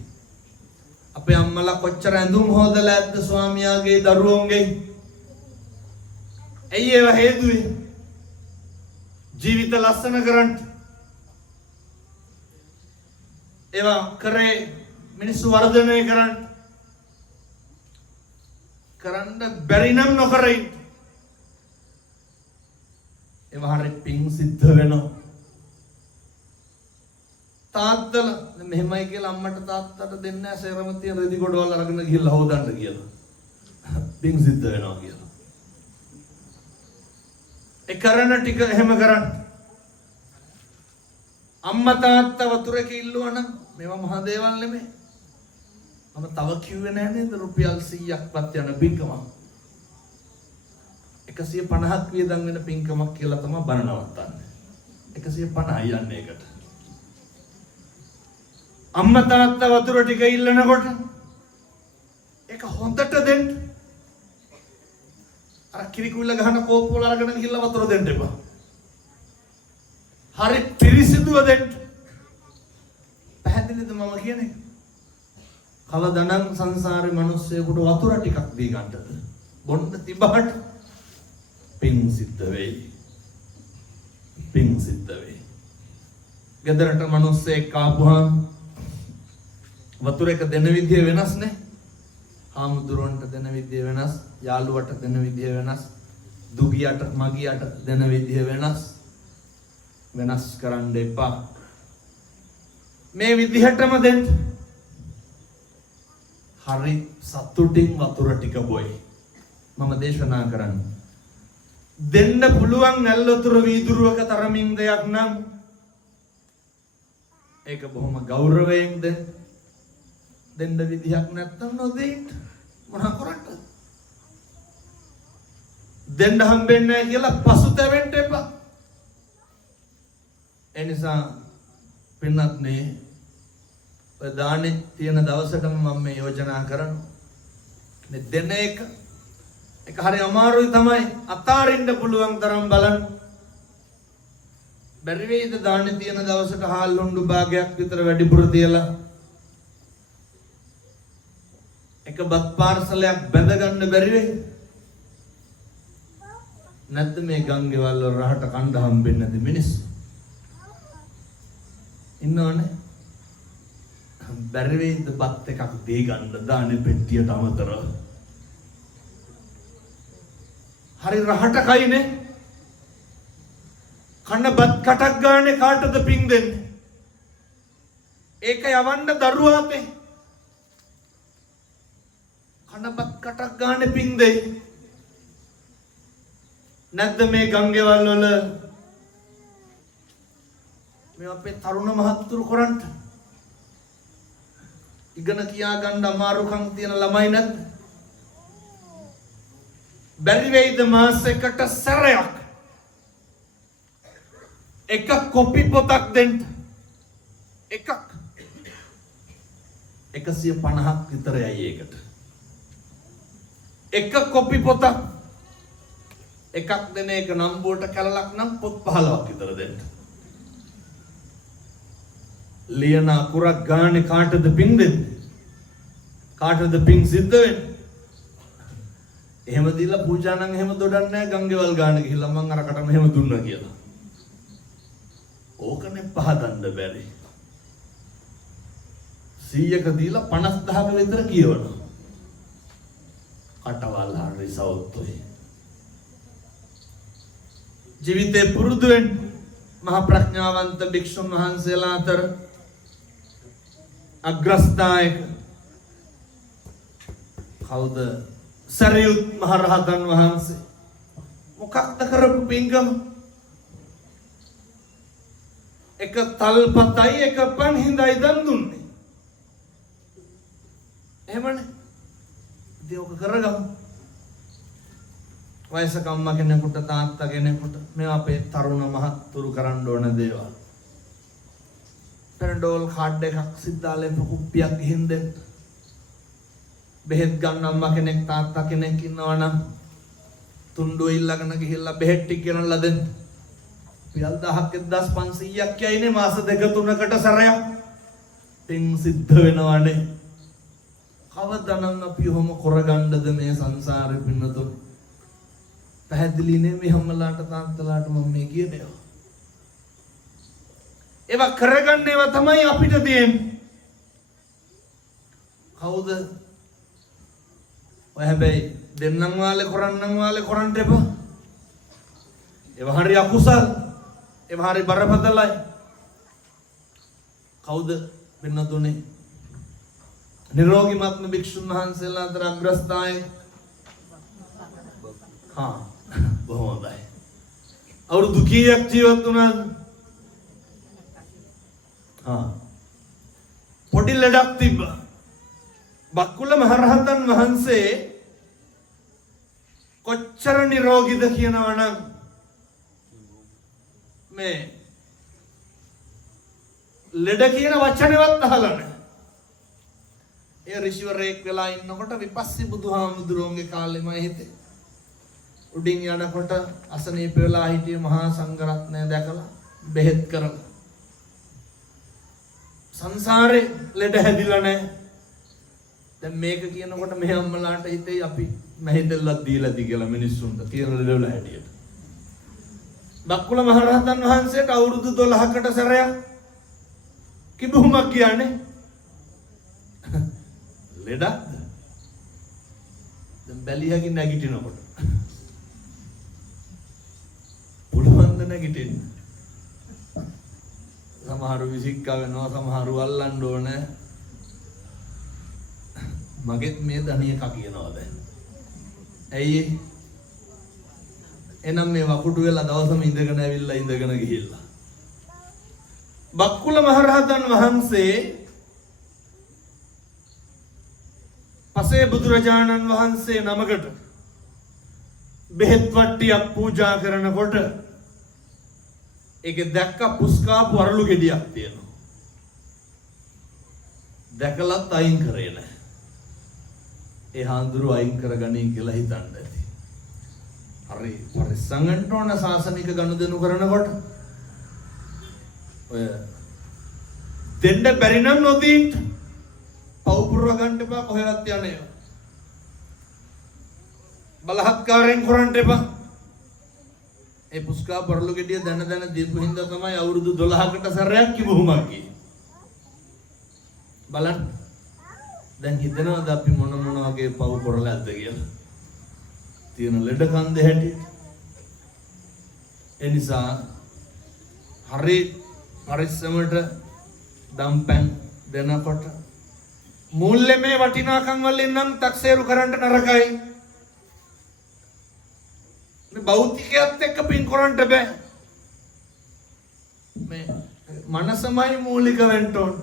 අපේ අම්මලා කොච්චර ඇඳුම් හොදලා ඇද්ද ස්වාමියාගේ දරුවෝන්ගේ. ඇයි ඒව හේතුවේ? ජීවිත ලස්සන කරන්න. ඒවා කරේ මිනිස්සු වර්ධනය කරන්න බැරි නම් නොකර ඉන්න. ඒවා හරි පිං සිද්ධ වෙනවා. තාත්තලා මෙහෙමයි කියලා අම්මට තාත්තට දෙන්නේ නැහැ සේරම තියෙන රෙදි ගොඩවල් අරගෙන ගිහලා හොදන්න කියලා. පිං සිද්ධ වෙනවා කියලා. ඒ කරන ටික එහෙම කරන්න. අම්මා තාත්තා වතුරක ඉල්ලුවා නම් මේවා මහා දේවල් නෙමෙයි. මම තව කිව්වේ නැහැ නේද රුපියල් 100ක්වත් යන පින්කමක්. 150ක් වියදම් වෙන පින්කමක් කියලා තමයි බණ නවත්තන්නේ. 150යි යන්නේ ඒකට. අම්මා තාත්තා වතුර ටික ඉල්ලනකොට ඒක හොඳට දෙන්න. අර කිරිකුල්ල ගහන කෝප් වල අරගෙන ගිහලා වතුර දෙන්න එපා. හරි පිරිසිදුව දෙන්න. පැහැදිලිද මම කියන්නේ? කවදානම් සංසාරේ මිනිස්සෙකුට වතුර ටිකක් දී ගන්නද? බොන්න තිබහට පිං සිද්ධ වෙයි. පිං සිද්ධ වෙයි. ගෙදරට මිනිස්සෙක් ආපුහම වතුර එක දෙන විදිය වෙනස් නේ. හාමුදුරුවන්ට දෙන විදිය වෙනස්, යාළුවට දෙන විදිය වෙනස්, දුගියට මගියට දෙන විදිය වෙනස්. වෙනස් කරන්න එපා. මේ විදිහටම දෙන්න. හරි සතුටින් වතුර ටික බොයි. මම දේශනා කරන්නේ. දෙන්න පුළුවන් නැල් වතුර වීදුරුවක තරමින් දෙයක් නම් ඒක බොහොම ගෞරවයෙන් දෙන්න විදිහක් නැත්තම් නොදෙන්න. මොනා කරන්නද? දෙන්න හම්බෙන්නේ නැහැ කියලා පසුතැවෙන්න එපා. එනිසා පින්නත් නේ ඔය දාන්නේ තියෙන දවසටම මම මේ යෝජනා කරනවා. මේ දෙන එක හරි අමාරුයි තමයි. අතාරින්න පුළුවන් තරම් බලන්න. බැරි වෙයිද දාන්නේ තියෙන දවසට හාල් හොඬු භාගයක් විතර වැඩිපුර තියලා එක බත් පාර්සලයක් බැඳ ගන්න බැරි වෙයි? නැත්ද මේ ගංගේවල් වල රහට කණ්ඩ හම්බෙන්නේ නැති මිනිස්සු ඉන්නවනේ. බැරි වෙයිද බත් එකක් දී ගන්න දානේ පෙට්ටියට අමතරව? හරි රහට කයිනේ. කන්න බත් කටක් ගානේ කාටද පිං දෙන්නේ? ඒක යවන්න දරුවා අපේ. කන්න බත් කටක් ගානේ පිං දෙයි. නැද්ද මේ ගංගේවල් වල මේ අපේ තරුණ මහත්තුරු කරන්ට ඉගෙන කියා ගන්න අමාරුකම් තියෙන ළමයි නැද්ද? බැරි වෙයිද මාසෙකට සැරයක් එක කොපි පොතක් දෙන්න? එකක් 150ක් විතරයි ඒකට. එක කොපි පොතක් එකක් දෙන එක නම්බුවට කැලලක් නම් පොත් 15ක් විතර දෙන්න. ලියන අකුරක් ගානේ කාටද පිං දෙන්නේ? කාටද පිං සිද්ධ වෙන්නේ? එහෙම දීලා පූජා නම් එහෙම දොඩන්නේ නැහැ ගංගේවල් ගාන ගිහිල්ලා මං අරකට මෙහෙම දුන්නා කියලා. ඕකනේ පහදන්න බැරි. 100ක දීලා 50000ක විතර කියවනවා. කටවල් හරි සවුත්තුයි. ජීවිතේ පුරුදු වෙන්න මහ ප්‍රඥාවන්ත භික්ෂුන් වහන්සේලා අතර අග්‍රස්ථායක කවුද? සරියුත් මහ රහතන් වහන්සේ. මොකක්ද කරපු පින්කම? එක තල්පතයි එක පන් හිඳයි දන් දුන්නේ. එහෙමනේ. ඉතින් ඔක කරගමු. වයසක අම්මා කෙනෙකුට තාත්තා කෙනෙකුට මේ අපේ තරුණ මහත්තුරු කරන්න ඕන දේවල්. පැරඩෝල් කාඩ් එකක් සිද්ධාලේ කුප්පියක් ගිහින් දෙන්න. බෙහෙත් ගන්න අම්මා කෙනෙක් තාත්තා කෙනෙක් ඉන්නවා නම් තුන්ඩුව ඉල්ලගෙන ගිහිල්ලා බෙහෙත් ටික ගෙනල්ලා දෙන්න. රුපියල් 1000ක් 1500ක් යයිනේ මාස 2-3කට සැරයක්. පින් සිද්ධ වෙනවනේ. කවදානම් අපි ඔහොම කරගන්නද මේ සංසාරේ පින්නතුන්? පැහැදිලි නෙමෙයි හැමලාට තාත්තලාට මම මේ කියන්නේ. ඒවා කරගන්න ඒවා තමයි අපිට දෙන්නේ. කවුද? ඔය හැබැයි දෙන්නම් වාලේ කරන්නම් වාලේ කරන්න එපා. ඒවා හරි අකුසල්. ඒවා හරි බරපතලයි. කවුද පින්නතුනේ? නිරෝගීමත්ම භික්ෂුන් වහන්සේලා අතර අග්‍රස්ථායේ බොහොම හොඳයි. අවුරුදු කීයක් ජීවත් වුණාද? පොඩි ලඩක් තිබ්බා. බක්කුල මහරහතන් වහන්සේ කොච්චර නිරෝගීද කියනවා නම් මේ ලෙඩ කියන වචනේවත් අහලා නැහැ. ඒ ඍෂිවරයෙක් වෙලා ඉන්නකොට විපස්සී බුදුහාමුදුරුවන්ගේ කාලෙම හිතේ උඩින් යනකොට අසනීප වෙලා හිටිය මහා සංඝරත්නය දැකලා බෙහෙත් කරලා සංසාරේ ලෙඩ හැදිලා නැහැ. දැන් මේක කියනකොට මෙහෙ අම්මලාට හිතේ අපි මහින්දල්ලක් දීලාද කියලා මිනිස්සුන්ට තියෙන ලෙඩවල හැටියට. බක්කුල මහරහතන් වහන්සේට අවුරුදු 12කට සැරයක් කිඹුමක් කියන්නේ ලෙඩක්. දැන් බැලියකින් නැගිටිනකොට පුළුවන් ද නැගිටින්න? සමහරු විසික්කා වෙනවා, සමහරු අල්ලන්න ඕනේ. මගෙත් මේ ධනිය කා කියනවා දැන්. ඇයි එනම් මේ වකුටු වෙලා දවසම ඉඳගෙන ඇවිල්ලා ඉඳගෙන ගිහිල්ලා. බක්කුල මහරහතන් වහන්සේ පසේ බුදුරජාණන් වහන්සේ නමකට බෙහෙත් වට්ටියක් පූජා කරනකොට ඒක දැක්ක පුස්කාපු අරලු ගෙඩියක් තියෙනවා. දැකලත් අයින් කරේ නැහැ. ඒ හාමුදුරුවෝ අයින් කරගනී කියලා හිතන්න ඇති. හරි පරිස්සම්ෙන් ඕන සාසනික ගනුදෙනු කරනකොට ඔය දෙන්න බැරි නම් නොදීන්ට පවුපුරව ගන්න එපා, කොහෙවත් යන්නේ. බලහත්කාරයෙන් කරන්න එපා. ඒ පුස්කා පරලු ගෙඩිය දන දීපු හින්දා තමයි අවුරුදු 12කට සැරයක් කිඹුමක් ගියේ. බලන්න දැන් හිතනවාද අපි මොන වගේ පව් කරලාද කියලා? තියෙන ලෙඩ කන්දේ හැටියට. ඒ නිසා හරි පරිස්සමට දම්පැන් දෙනකොට මූල්‍යමය වටිනාකම් වලින් නම් තක්සේරු කරන්න නරකයි. මේ භෞතිකයත් එක්ක පින් කරන්න බෑ. මේ මනසමයි මූලික වෙන්න ඕන.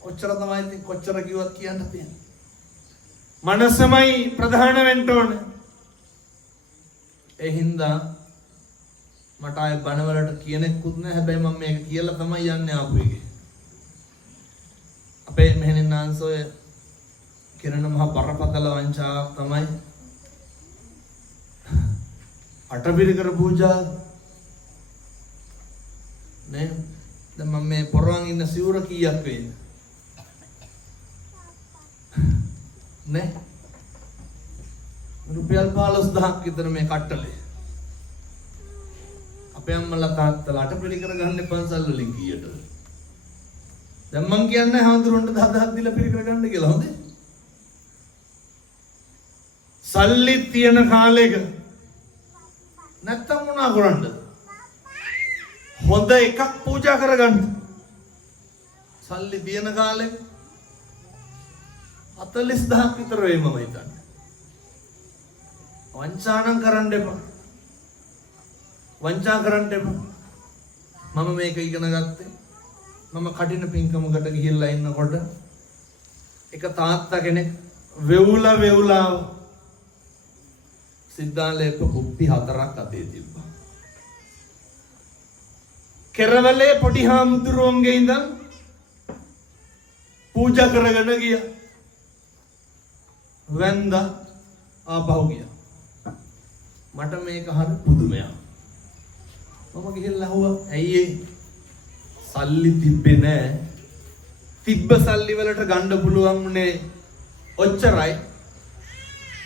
ඔච්චර තමයි ඉතින් කොච්චර කිව්වත් කියන්න තියෙන්නේ. මනසමයි ප්‍රධාන වෙන්න ඕන. ඒ හින්දා මට ආයේ බණවලට කියනෙකුත් නැහැ. හැබැයි මම මේක කියලා තමයි යන්නේ ආපු එකේ. අපේ මෙහෙණින් ආන්සෝය කිරණ මහ බරපතල වංචාවක් තමයි අටපිරිකර පූජා නේ. දැන් මම මේ පොරවන් ඉන්න සිවුර කීයක් වෙයිද නේ? රුපියල් 15000ක් විතර මේ කට්ටලේ. අපේ අම්මලා තාත්තලා අටපිරිකර ගන්න පන්සල් වලින් කීයටද? දැන් මං කියන්නේ හාමුදුරන්ට 10000ක් දීලා පිරිකර ගන්න කියලා. හොඳේ. සල්ලි තියෙන කාලෙක නැත්තම් මොනා කරන්නද? හොඳ එකක් පූජා කරගන්න. සල්ලි තියෙන කාලෙක 40000ක් විතර වෙයි මම හිතන්නේ. වංචානම් කරන්න එපා. වංචා කරන්න එපා. මම මේක ඉගෙන ගත්තේ මම කටින පින්කමකට ගිහිල්ලා ඉන්නකොට එක තාත්තා කෙනෙක් වෙවුලා සිද්ධාලේප කුප්පි 4ක් අතේ තිබ්බා. කෙරවලේ පොඩි හාමුදුරුවන්ගේ ඉඳන් පූජා කරගෙන ගියා. වැන්දා ආපහු ගියා. මට මේක හරි පුදුමයක්. මම ගිහිල්ලා අහුවා ඇයි ඒ සල්ලි තිබ්බේ නැහැ. තිබ්බ සල්ලි වලට ගන්න පුළුවන් උනේ ඔච්චරයි.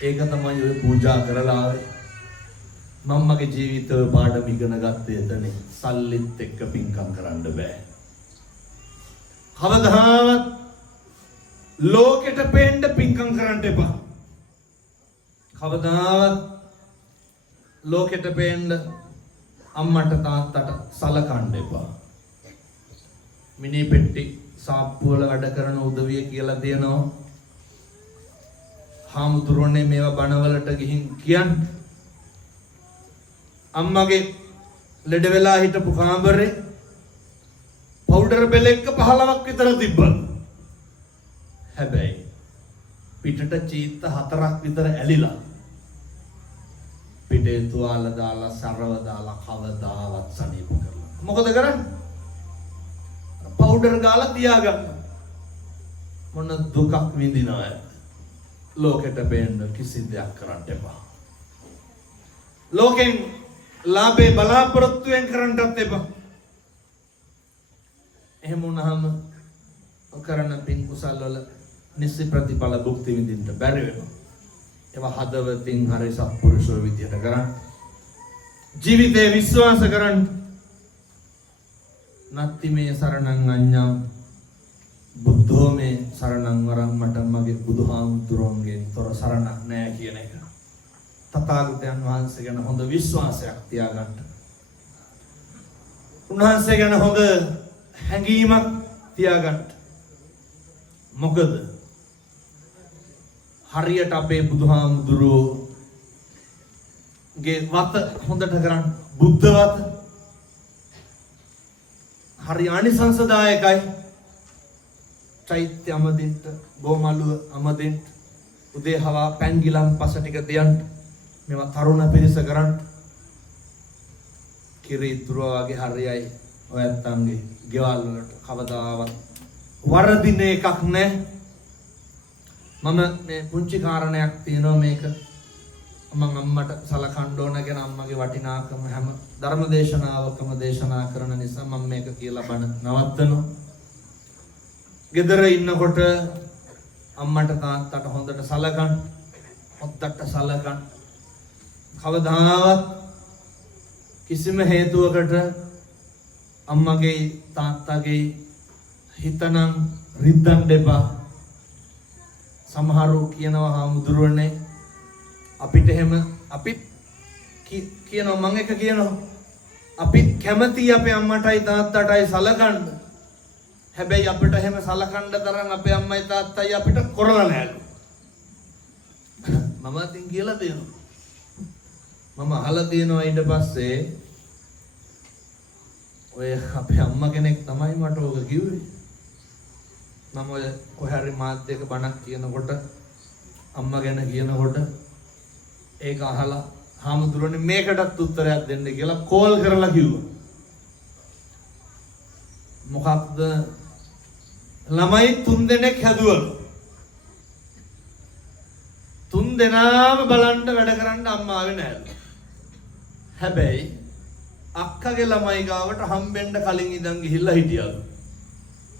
ඒක තමයි ඔය පූජා කරලා ආවේ. මම මගේ ජීවිතේ පාඩම ඉගෙන ගත්තේ එතනේ. සල්ලිත් එක්ක පින්කම් කරන්න බෑ. කවදාවත් ලෝකෙට පෙන්න පින්කම් කරන්න එපා. කවදාවත් ලෝකෙට පෙන්න අම්මට තාත්තට සලකන්න එපා. මිනි පෙට්ටි සාප්පු වල වැඩ කරන උදවිය කියලා දෙනවා. හාමුදුරනේ මේවා බණවලට ගිහින් කියන්න. අම්මගේ ලෙඩ වෙලා හිටපු කාමරේ පවුඩර් බෙල එක 15ක් විතර තිබ්බා. හැබැයි පිටට චීත්ත 4ක් විතර ඇලිලා. පිටේ තුවාල දාලා සරව දාලා කවදාවත් සනීප කරලා. මොකද කරන්නේ? පවුඩර් ගාලා තියාගන්න. මොන දුකක් විඳිනවද? ලෝකෙට බෙන්න කිසි දෙයක් කරන්න එපා. ලෝකෙන් ලාභේ බලාපොරොත්තුෙන් කරන්නත් එපා. එහෙම වුණාම කරන පින් කුසල් වල නිසි ප්‍රතිඵල භුක්ති විඳින්න බැරි වෙනවා. ඒවා හදවතින් හරි සත්පුරුෂෝ විදියට කරන්න. ජීවිතේ විශ්වාස කරන්න. නත්ති මේ සරණං අඤ්ඤං බුද්ධෝ මේ සරණං වරං මට මගේ බුදුහාමුදුරන්ගෙන් තොර සරණක් නැහැ කියන එක. තථාගතයන් වහන්සේ ගැන හොඳ විශ්වාසයක් තියාගන්න. උන්වහන්සේ ගැන හොඳ හැඟීමක් තියාගන්න. මොකද හරියට අපේ බුදුහාමුදුරුවෝගේ වත හොඳට කරන්න. බුද්ධ වත හරි ආනිසංසදායකයි. චෛත්‍ය අමදින්න, බොමලුව අමදින්න, උදේ හවා පැන් ගිලන් පස ටික දෙයන්න. මේවා තරුණ පිරිස කරන්න. කිරිතුරුවා වගේ හරියයි ඔය ඇත්තන්ගේ ගෙවල් වලට කවදාවත් වරදින එකක් නැහැ. මම මේ පුංචි කාරණයක් තියෙනවා මේක මම අම්මට සලකන්න ඕන ගැන අම්මගේ වටිනාකම හැම ධර්ම දේශනාවකම දේශනා කරන නිසා මම මේක කියලා බණ නවත්තනවා. ගෙදර ඉන්නකොට අම්මට තාත්තට හොඳට සලකන්න. හොද්දට සලකන්න. කවදාවත් කිසිම හේතුවකට අම්මගේ තාත්තගේ හිතනම් රිද්දන්න එපා. සමහරව කියනවා හාමුදුරුවනේ අපිට එහෙම අපි කියනවා මම එක කියනවා අපි කැමති අපේ අම්මටයි තාත්තටයි සලකන්න. හැබැයි අපිට එහෙම සලකන්න තරම් අපේ අම්මයි තාත්තයි අපිට කරලා නැහැලු. මම අතින් කියලා දෙනවා. මම අහලා තියෙනවා ඊට පස්සේ ඔය අපේ අම්මා කෙනෙක් තමයි මට ඕක කිව්වේ. මම ඔය කොහරි මාධ්‍යයක බණක් කියනකොට අම්මා ගැන කියනකොට ඒක අහලා හාමුදුරනේ මේකටත් උත්තරයක් දෙන්න කියලා කෝල් කරලා කිව්වා. මොකක්ද? ළමයි 3 දෙනෙක් හැදුවලු. 3 දෙනාම බලන්න වැඩ කරන්න අම්මා ආවේ නැහැ. හැබැයි අක්කගේ ළමයි ගාවට හම්බෙන්න කලින් ඉඳන් ගිහිල්ලා හිටියලු.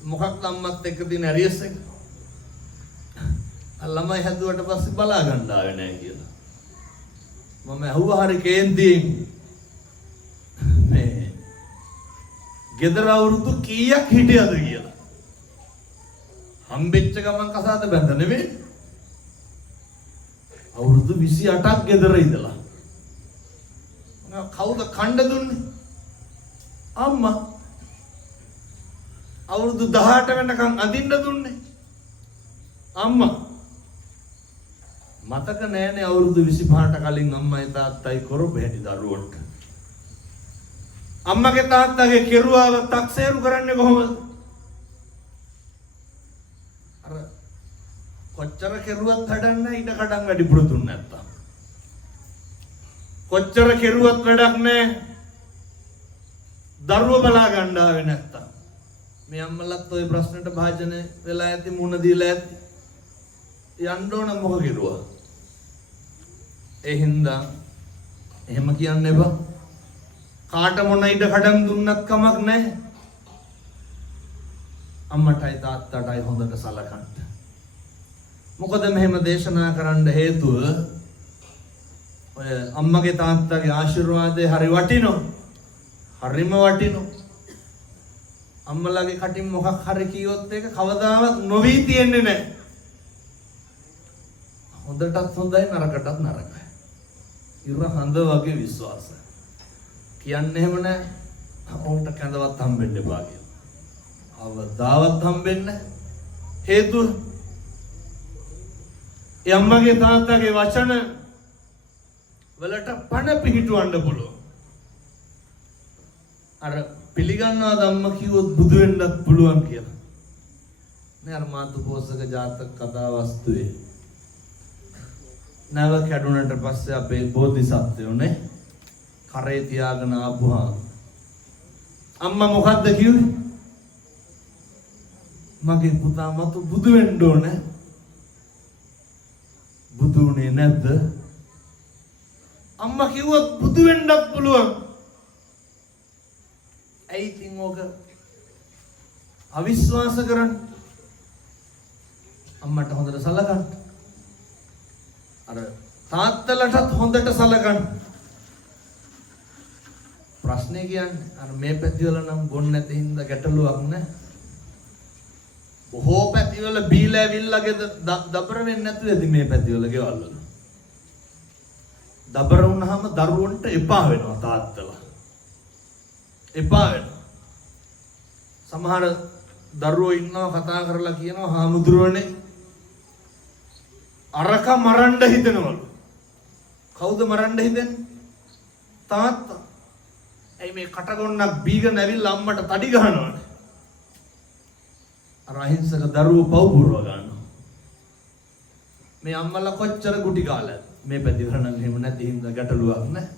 මොකක්ද අම්මත් එක්ක දින ඇරියස් එක. ළමයි හැදුවට පස්සේ බලා ගන්න ආවේ නැහැ කියලා. මම ඇහුවා හරි කේන්තියෙන් මේ ගෙදර අවුරුදු කීයක් හිටියද කියලා. හම්බෙච්ච ගමන් කසාද බැඳ නෙමෙයි. අවුරුදු 28ක් ගෙදර ඉඳලා. කවුද කණ්ඩ දුන්නේ? අම්මා. අවුරුදු 18 වෙනකන් අඳින්න දුන්නේ අම්මා. මතක නෑනේ අවුරුදු 25ට කලින් අම්මයි තාත්තයි කරපු හැටි දරුවන්ට. අම්මගේ තාත්තගේ කෙරුවාව තක්සේරු කරන්නේ කොහොමද? අර කොච්චර කෙරුවත් හඩන්නේ ඉඩ කඩන් වැඩිපුර දුන්නේ නැත්තම්. කොච්චර කෙරුවත් වැඩක් නෑ දරුව බලා ගන්න ආවේ නැත්තම්. මේ අම්මලත් ওই ප්‍රශ්නෙට භාජන වෙලා ඇති මුණ දීලා ඇති. යන්න ඕන මොක කෙරුවා. ඒ හින්දා එහෙම කියන්න එපා. කාට මොන ඉඩ කඩන් දුන්නත් කමක් නැහැ. අම්මටයි තාත්තටයි හොඳට සලකන්න. මොකද මෙහෙම දේශනා කරන්න හේතුව ඔය අම්මගේ තාත්තගේ ආශිර්වාදේ හරි වටිනවා. හරිම වටිනවා. අම්මලාගේ කටින් මොකක් හරි කිව්වොත් ඒක කවදාවත් නොවි තියන්නේ නැහැ. හොඳටත් හොඳයි නරකටත් නරකයි. ඉර හඳ වගේ විශ්වාසය. කියන්නේ එහෙම නැහැ. ඔවුන්ට කැඳවත් හම්බෙන්න එපා කියලා. අවදාවත් හම්බෙන්නේ හේතුව ඒ අම්මගේ තාත්තගේ වචන වලට පණ පිහිටවන්න පුළුවන්. අර පිළිගන්නවද අම්මා කිව්වොත් බුදු වෙන්නත් පුළුවන් කියලා. නේ අර මාතු පෝසක ජාතක කතා වස්තුවේ. නැව කැඩුනට පස්සේ අපේ බෝධිසත්වයෝනේ කරේ තියාගෙන ආපුහා අම්මා මොකද්ද කිව්වේ? මගේ පුතා මතු බුදු වෙන්න ඕනේ. බුදු වුණේ නැද්ද? අම්මා කිව්වොත් බුදු වෙන්නත් පුළුවන්. ඇයි ඉතින් ඕක අවිශ්වාස කරන්නේ? අම්මට හොඳට සලකන්න. අර තාත්තලටත් හොඳට සලකන්න. ප්‍රශ්නේ කියන්නේ අර මේ පැතිවල නම් බොන්න නැති හින්දා ගැටලුවක් නෑ. බොහෝ පැතිවල බීලා ඇවිල්ලාගේ දබර වෙන්නේ නැතුව ඇති මේ පැතිවල ගෙවල් වල. දබර වුණාම දරුවන්ට එපා වෙනවා තාත්තලා. එපා වෙනවා. සමහර දරුවෝ ඉන්නවා කතා කරලා කියනවා හාමුදුරුවනේ අරක මරන්න හිතනවලු. කවුද මරන්න හිතන්නේ? තාත්තා. ඇයි මේ කටගොන්නක් බීගෙන ඇවිල්ලා අම්මට තඩි ගහනවනේ. අර අහිංසක දරුවෝ පව් පුරව ගන්නවා. මේ අම්මලා කොච්චර ගුටි කාලද? මේ පැතිවල නම් එහෙම නැති හින්දා ගැටලුවක් නෑ.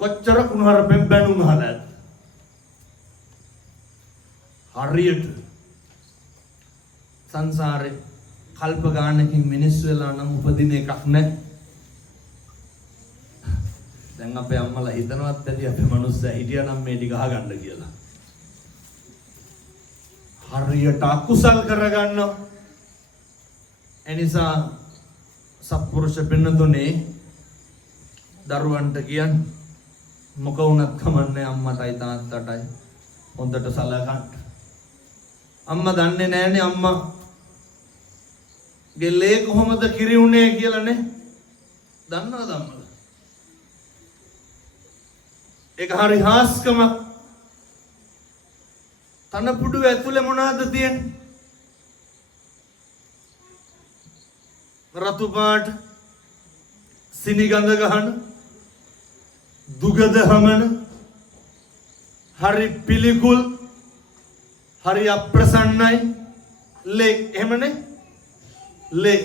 කොච්චර කුණහරුපෙන් බැනුම් අහලාද? හරියට සංසාරේ කල්ප ගානකින් මිනිස්සු වෙලා නම් උපදින එකක් නෑ. දැන් අපේ අම්මලා හිතනවත් ඇති අපේ මනුස්සයා හිටියා නම් මේ ටික අහගන්න කියලා. හරියට අකුසල් කරගන්නවා. එනිසා සත්පුරුෂ පින්නතුනේ දරුවන්ට කියන්නේ මොක වුණත් කමන්නේ අම්මටයි තාත්තටයි හොඳට සලකන්න. අම්මා දන්නේ නැහනේ අම්මා ගෙලේ කොහොමද කිරි උනේ කියලා නේ. දන්නවද අම්මලා? ඒක හරි හාස්කම. තනපුඩු ඇතුලේ මොනවද තියෙන්නේ? රතු පාට සිනිගඳ ගහන දුගද හමන හරි පිළිකුල් හරි අප්‍රසන්නයි ලේ එහෙමනේ ලේ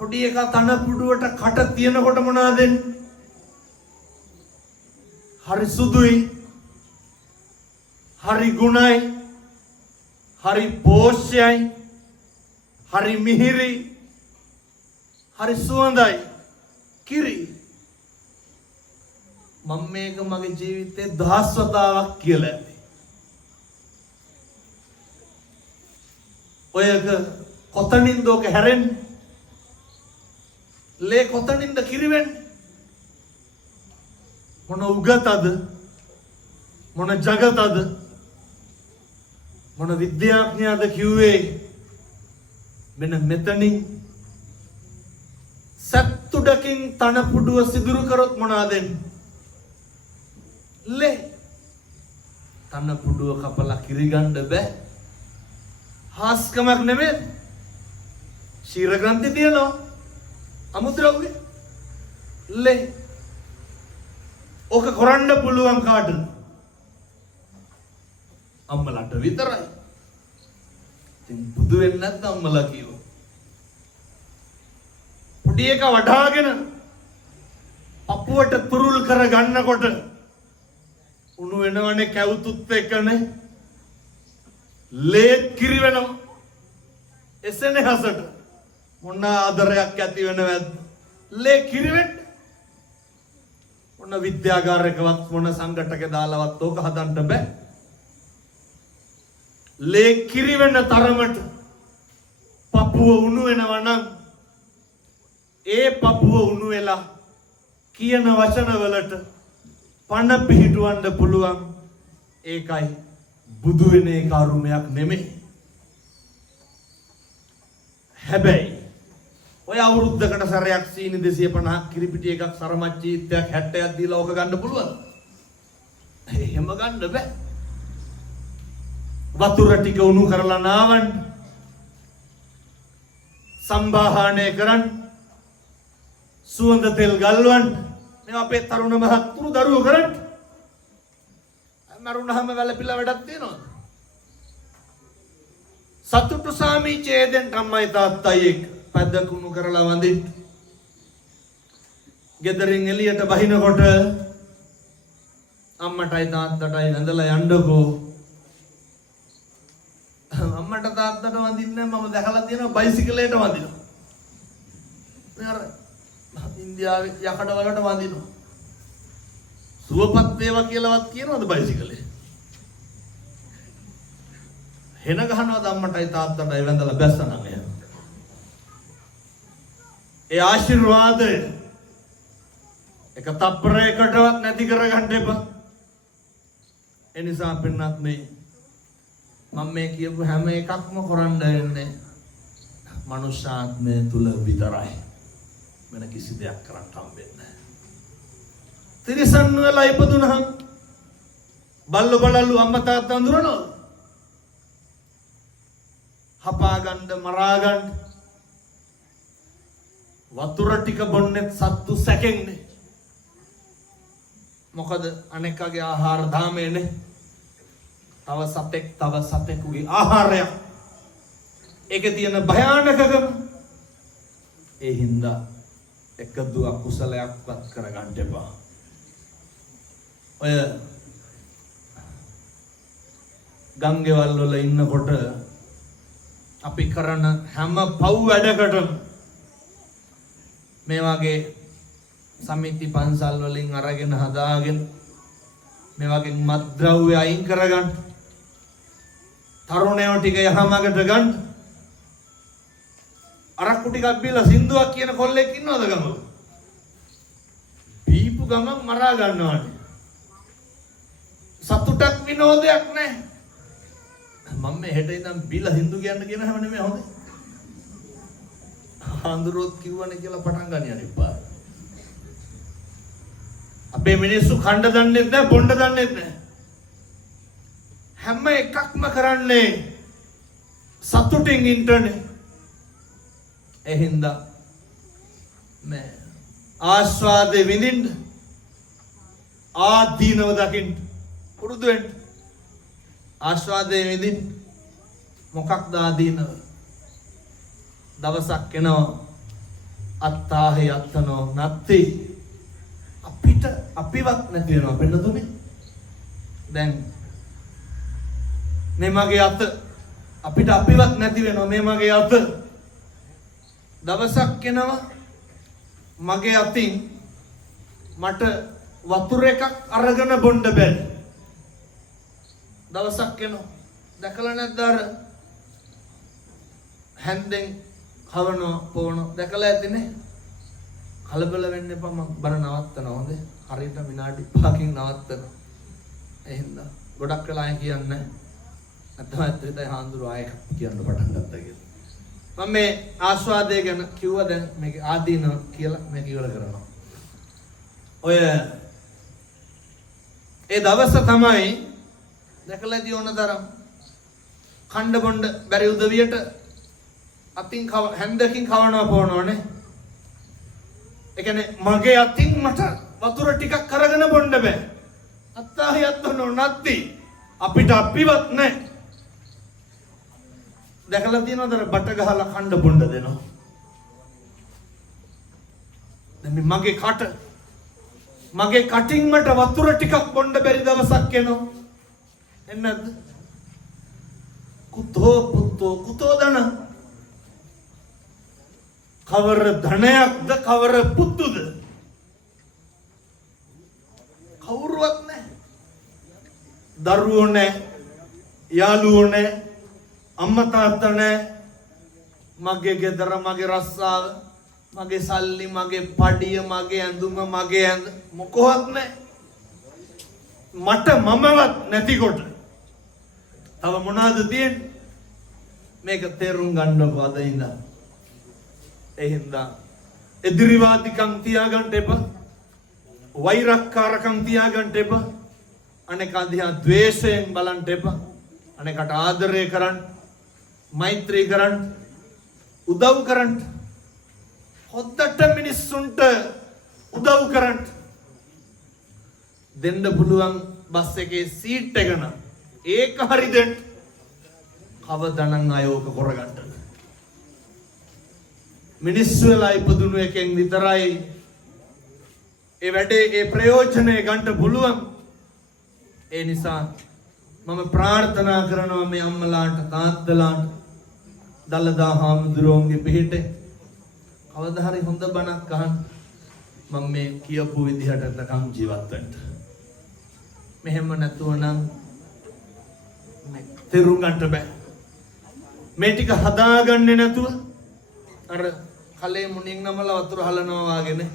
පොඩි එකා තනපුඩුවට කට තියනකොට මොනවද දෙන්නේ? හරි සුදුයි හරි ගුණයි හරි පෝෂ්‍යයි හරි මිහිරි හරි සුවඳයි කිරි. මම මේක මගේ ජීවිතේ 10 වතාවක් කියලා ඇති. ඔයක කොතනින්ද ඔක හැරෙන්නේ? ලේ කොතනින්ද කිරි වෙන්නේ? මොන උගතද? මොන జగතද? මොන විද්‍යාඥයාද කිව්වේ? මෙන්න මෙතනින් සත්තුඩකින් තනපුඩුව සිදුරු කරොත් මොනවද වෙන්නේ? ලේ. තනපුඩුව කපලා කිරි ගන්න බෑ. හාස්කමක් නෙමෙයි. ශීර ග්‍රන්ථි තියෙනවා. අමුද්‍රව්‍ය. ලේ. ඕක කරන්න පුළුවන් කාටද? අම්මලාට විතරයි. ඉතින් බුදු වෙන්නේ නැත්නම් අම්මලා කියෝ. පොඩි එක වඩාගෙන අපුවට තුරුල් කර ගන්නකොට උණු වෙනවනේ කැවුතුත් එක්කනේ. ලේ කිරි වෙනවා. එසෙනේ හසට මොන ආදරයක් ඇති වෙනවද? ලේ කිරි වෙන්න. මොන විද්‍යාගාරයකවත් මොන සංගටක දාලවත් ඕක හදන්න බෑ. ලේ කිරි වෙන තරමට පපුව උණු වෙනවා නම් ඒ පපුව උණු වෙලා කියන වචන වලට පණ පිහිටවන්න පුළුවන්. ඒකයි බුදු වෙන එක අරුමයක් නෙමෙයි. හැබැයි ඔය අවුරුද්දකට සැරයක් සීනි 250ක් කිරිපිටි එකක් සරමච්චීත්‍යයක් 60ක් දීලා ඕක ගන්න පුළුවන්. එහෙම ගන්න බෑ. වතුර ටික උණු කරලා නාවන්න, සම්බාහනය කරන්න, සුවඳ තෙල් ගල්වන්න, මේ අපේ තරුණ මහත්තුරු දරුවෝ කරන්න. මරුණාම වැළපිලා වැඩක් තියනවද? සතුටු සාමිචේදෙන් අම්මයි තාත්තයි එක්ක පැදකුණු කරලා වඳින්න. ගෙදරින් එළියට බහිනකොට අම්මටයි තාත්තටයි වැඳලා යන්නකෝ. අම්මට තාත්තට වඳින්නේ මම දැකලා තියෙනවා බයිසිකලයට වඳිනවා. මේ අර ඉන්දියාවේ යකඩ වලට වඳිනවා. සුවපත් වේවා කියලාවත් කියනවද බයිසිකලේ? හෙන ගහනවද අම්මටයි තාත්තටයි වැඳලා බැස්සනම් එහෙම. ඒ ආශිර්වාදය එක තප්පරයකටවත් නැති කරගන්න එපා. ඒ නිසා පින්නත් මේ මම මේ කියපු හැම එකක්ම කරන්න වෙන්නේ මනුෂ්‍යාත්මය තුල විතරයි. වෙන කිසි දෙයක් කරන්න හම්බෙන්නේ නැහැ. තිරිසන් වෙලා ඉපදුනහම බල්ලු බලල්ලු අම්මා තාත්තා අඳුරනවද? හපා ගන්න මරා ගන්න වතුර ටික බොන්නෙත් සත්තු සැකෙන්නේ. මොකද අනෙක්කගේ ආහාර දාමේනේ. තව සතෙකුගේ ආහාරයක්. ඒකේ තියෙන භයානකකම. ඒ හින්දා එකදු අකුසලයක්වත් කරගන්න එපා. ඔය ගංගේවල් වල ඉන්නකොට අපි කරන හැම පව් වැඩකටම මේ වගේ සමිති පන්සල් වලින් අරගෙන හදාගෙන මේ වගේ මත්ද්‍රව්‍ය අයින් කරගන්න, තරුණයෝ ටික යහමගට ගන්න. අරක්කු ටිකක් බීලා සින්දුවක් කියන කොල්ලෙක් ඉන්නවද ගමක? බීපු ගමන් මරා ගන්නවානේ. සතුටක් විනෝදයක් නැහැ. මම මේ හෙට ඉඳන් බීලා හින්දු කියන්න කියන හැම නෙමෙයි හොඳේ. ආන්දරොත් කිව්වනේ කියලා පටන් ගන්න යන්න එපා. අපේ මිනිස්සු කණ්ඩ දන්නෙත් නැහැ, බොණ්ඩ දන්නෙත් නැහැ. හැම එකක්ම කරන්නේ සතුටින් ඉන්නනේ. එහින්දා මේ ආස්වාදේ විඳින්න, ආදීනව දකින්න පුරුදු වෙන්න. ආස්වාදේ විඳින්න. මොකක්ද ආදීනව? දවසක් එනවා අත්තාහි අත්තනෝ නැත්ති අපිවත් නැති වෙනවා පෙන්නතුනේ. දැන් මේ මගේ අත අපිට අපිවත් නැති වෙනවා. මේ මගේ අත දවසක් එනවා මගේ අතින් මට වතුර එකක් අරගෙන බොන්න බැරි. දවසක් එනවා දැකලා නැද්ද අර හැන්දෙන් කවනවා පොවනවා දැකලා ඇතිනේ. කලබල වෙන්න එපා. මම බර නවත්තනවා හොඳේ. හරියට විනාඩි 5කින් නවත්තනවා. එහෙනම් ගොඩක් වෙලා අය කියන්නේ නැත්නම් ඇත්තටම හාන්දුරු ආයෙ කියන්න පටන් ගත්තා කියලා. මම මේ ආස්වාදය ගැන කිව්වා. දැන් මේක ආදීන කියලා මේක ඉවර කරනවා. ඔය ඒ දවස තමයි දැකලාදී ඕන තරම් කණ්ඩ බොණ්ඩ බැරි උදවියට අතින් හැන්දකින් කවනවා පොවනෝනේ. ඒ කියන්නේ මගේ අතින් මට වතුර ටිකක් කරගෙන බොන්න බෑ. අත්තාහි අත්තනෝ නැත්ති අපිට අපිවත් නැහැ. දැකලා තියෙනවද බට ගහලා කණ්ඩ බොන්න දෙනවා. දැන් මගේ කටින් මට වතුර ටිකක් බොන්න බැරි දවසක් එනවා. එන්නද? කුතෝ දන කවර ධනයක්ද කවර පුතුද? කවුරුවත් නැහැ. දරුවෝ නැහැ, යාළුවෝ නැහැ, අම්මා තාත්තා නැහැ, මගේ ගෙදර මගේ රස්සාව මගේ සල්ලි මගේ පඩිය මගේ ඇඳුම මගේ ඇඳ මොකවත් නැහැ. මට මමවත් නැතිකොට තව මොනවද තියෙන්නේ? මේක තේරුම් ගන්නකො අද ඉඳන්. ඒ හින්දා එදිරිවාදිකම් තියාගන්න එපා. වෛරක්කාරකම් තියාගන්න එපා. අනෙක අධ්‍යා ද්වේෂයෙන් බලන්න එපා. අනෙකට ආදරය කරන්න, මෛත්‍රී කරන්න, උදව් කරන්න. හොද්දට මිනිස්සුන්ට උදව් කරන්න. දෙන්න පුළුවන් බස් එකේ සීට් එක නම් ඒක හරි දෙන්න. කවදානම් අයෝක කරගන්න. මිනිස්සු වෙලා ඉපදුණු එකෙන් විතරයි ඒ වැඩේ ඒ ප්‍රයෝජනය ගන්න පුළුවන්. ඒ නිසා මම ප්‍රාර්ථනා කරනවා මේ අම්මලාට තාත්තලාට දලදා හාමුදුරුවන්ගේ පිහිටේ කවදා හරි හොඳ බණක් අහන්න. මම මේ කියපු විදිහට තකම් ජීවත් වෙන්න. මෙහෙම නැතුව නම් මේ තේරුම් ගන්න බෑ. මේ ටික හදාගන්නේ නැතුව අර කලේ මුණින් නමලා වතුර හලනවා වගේනේ.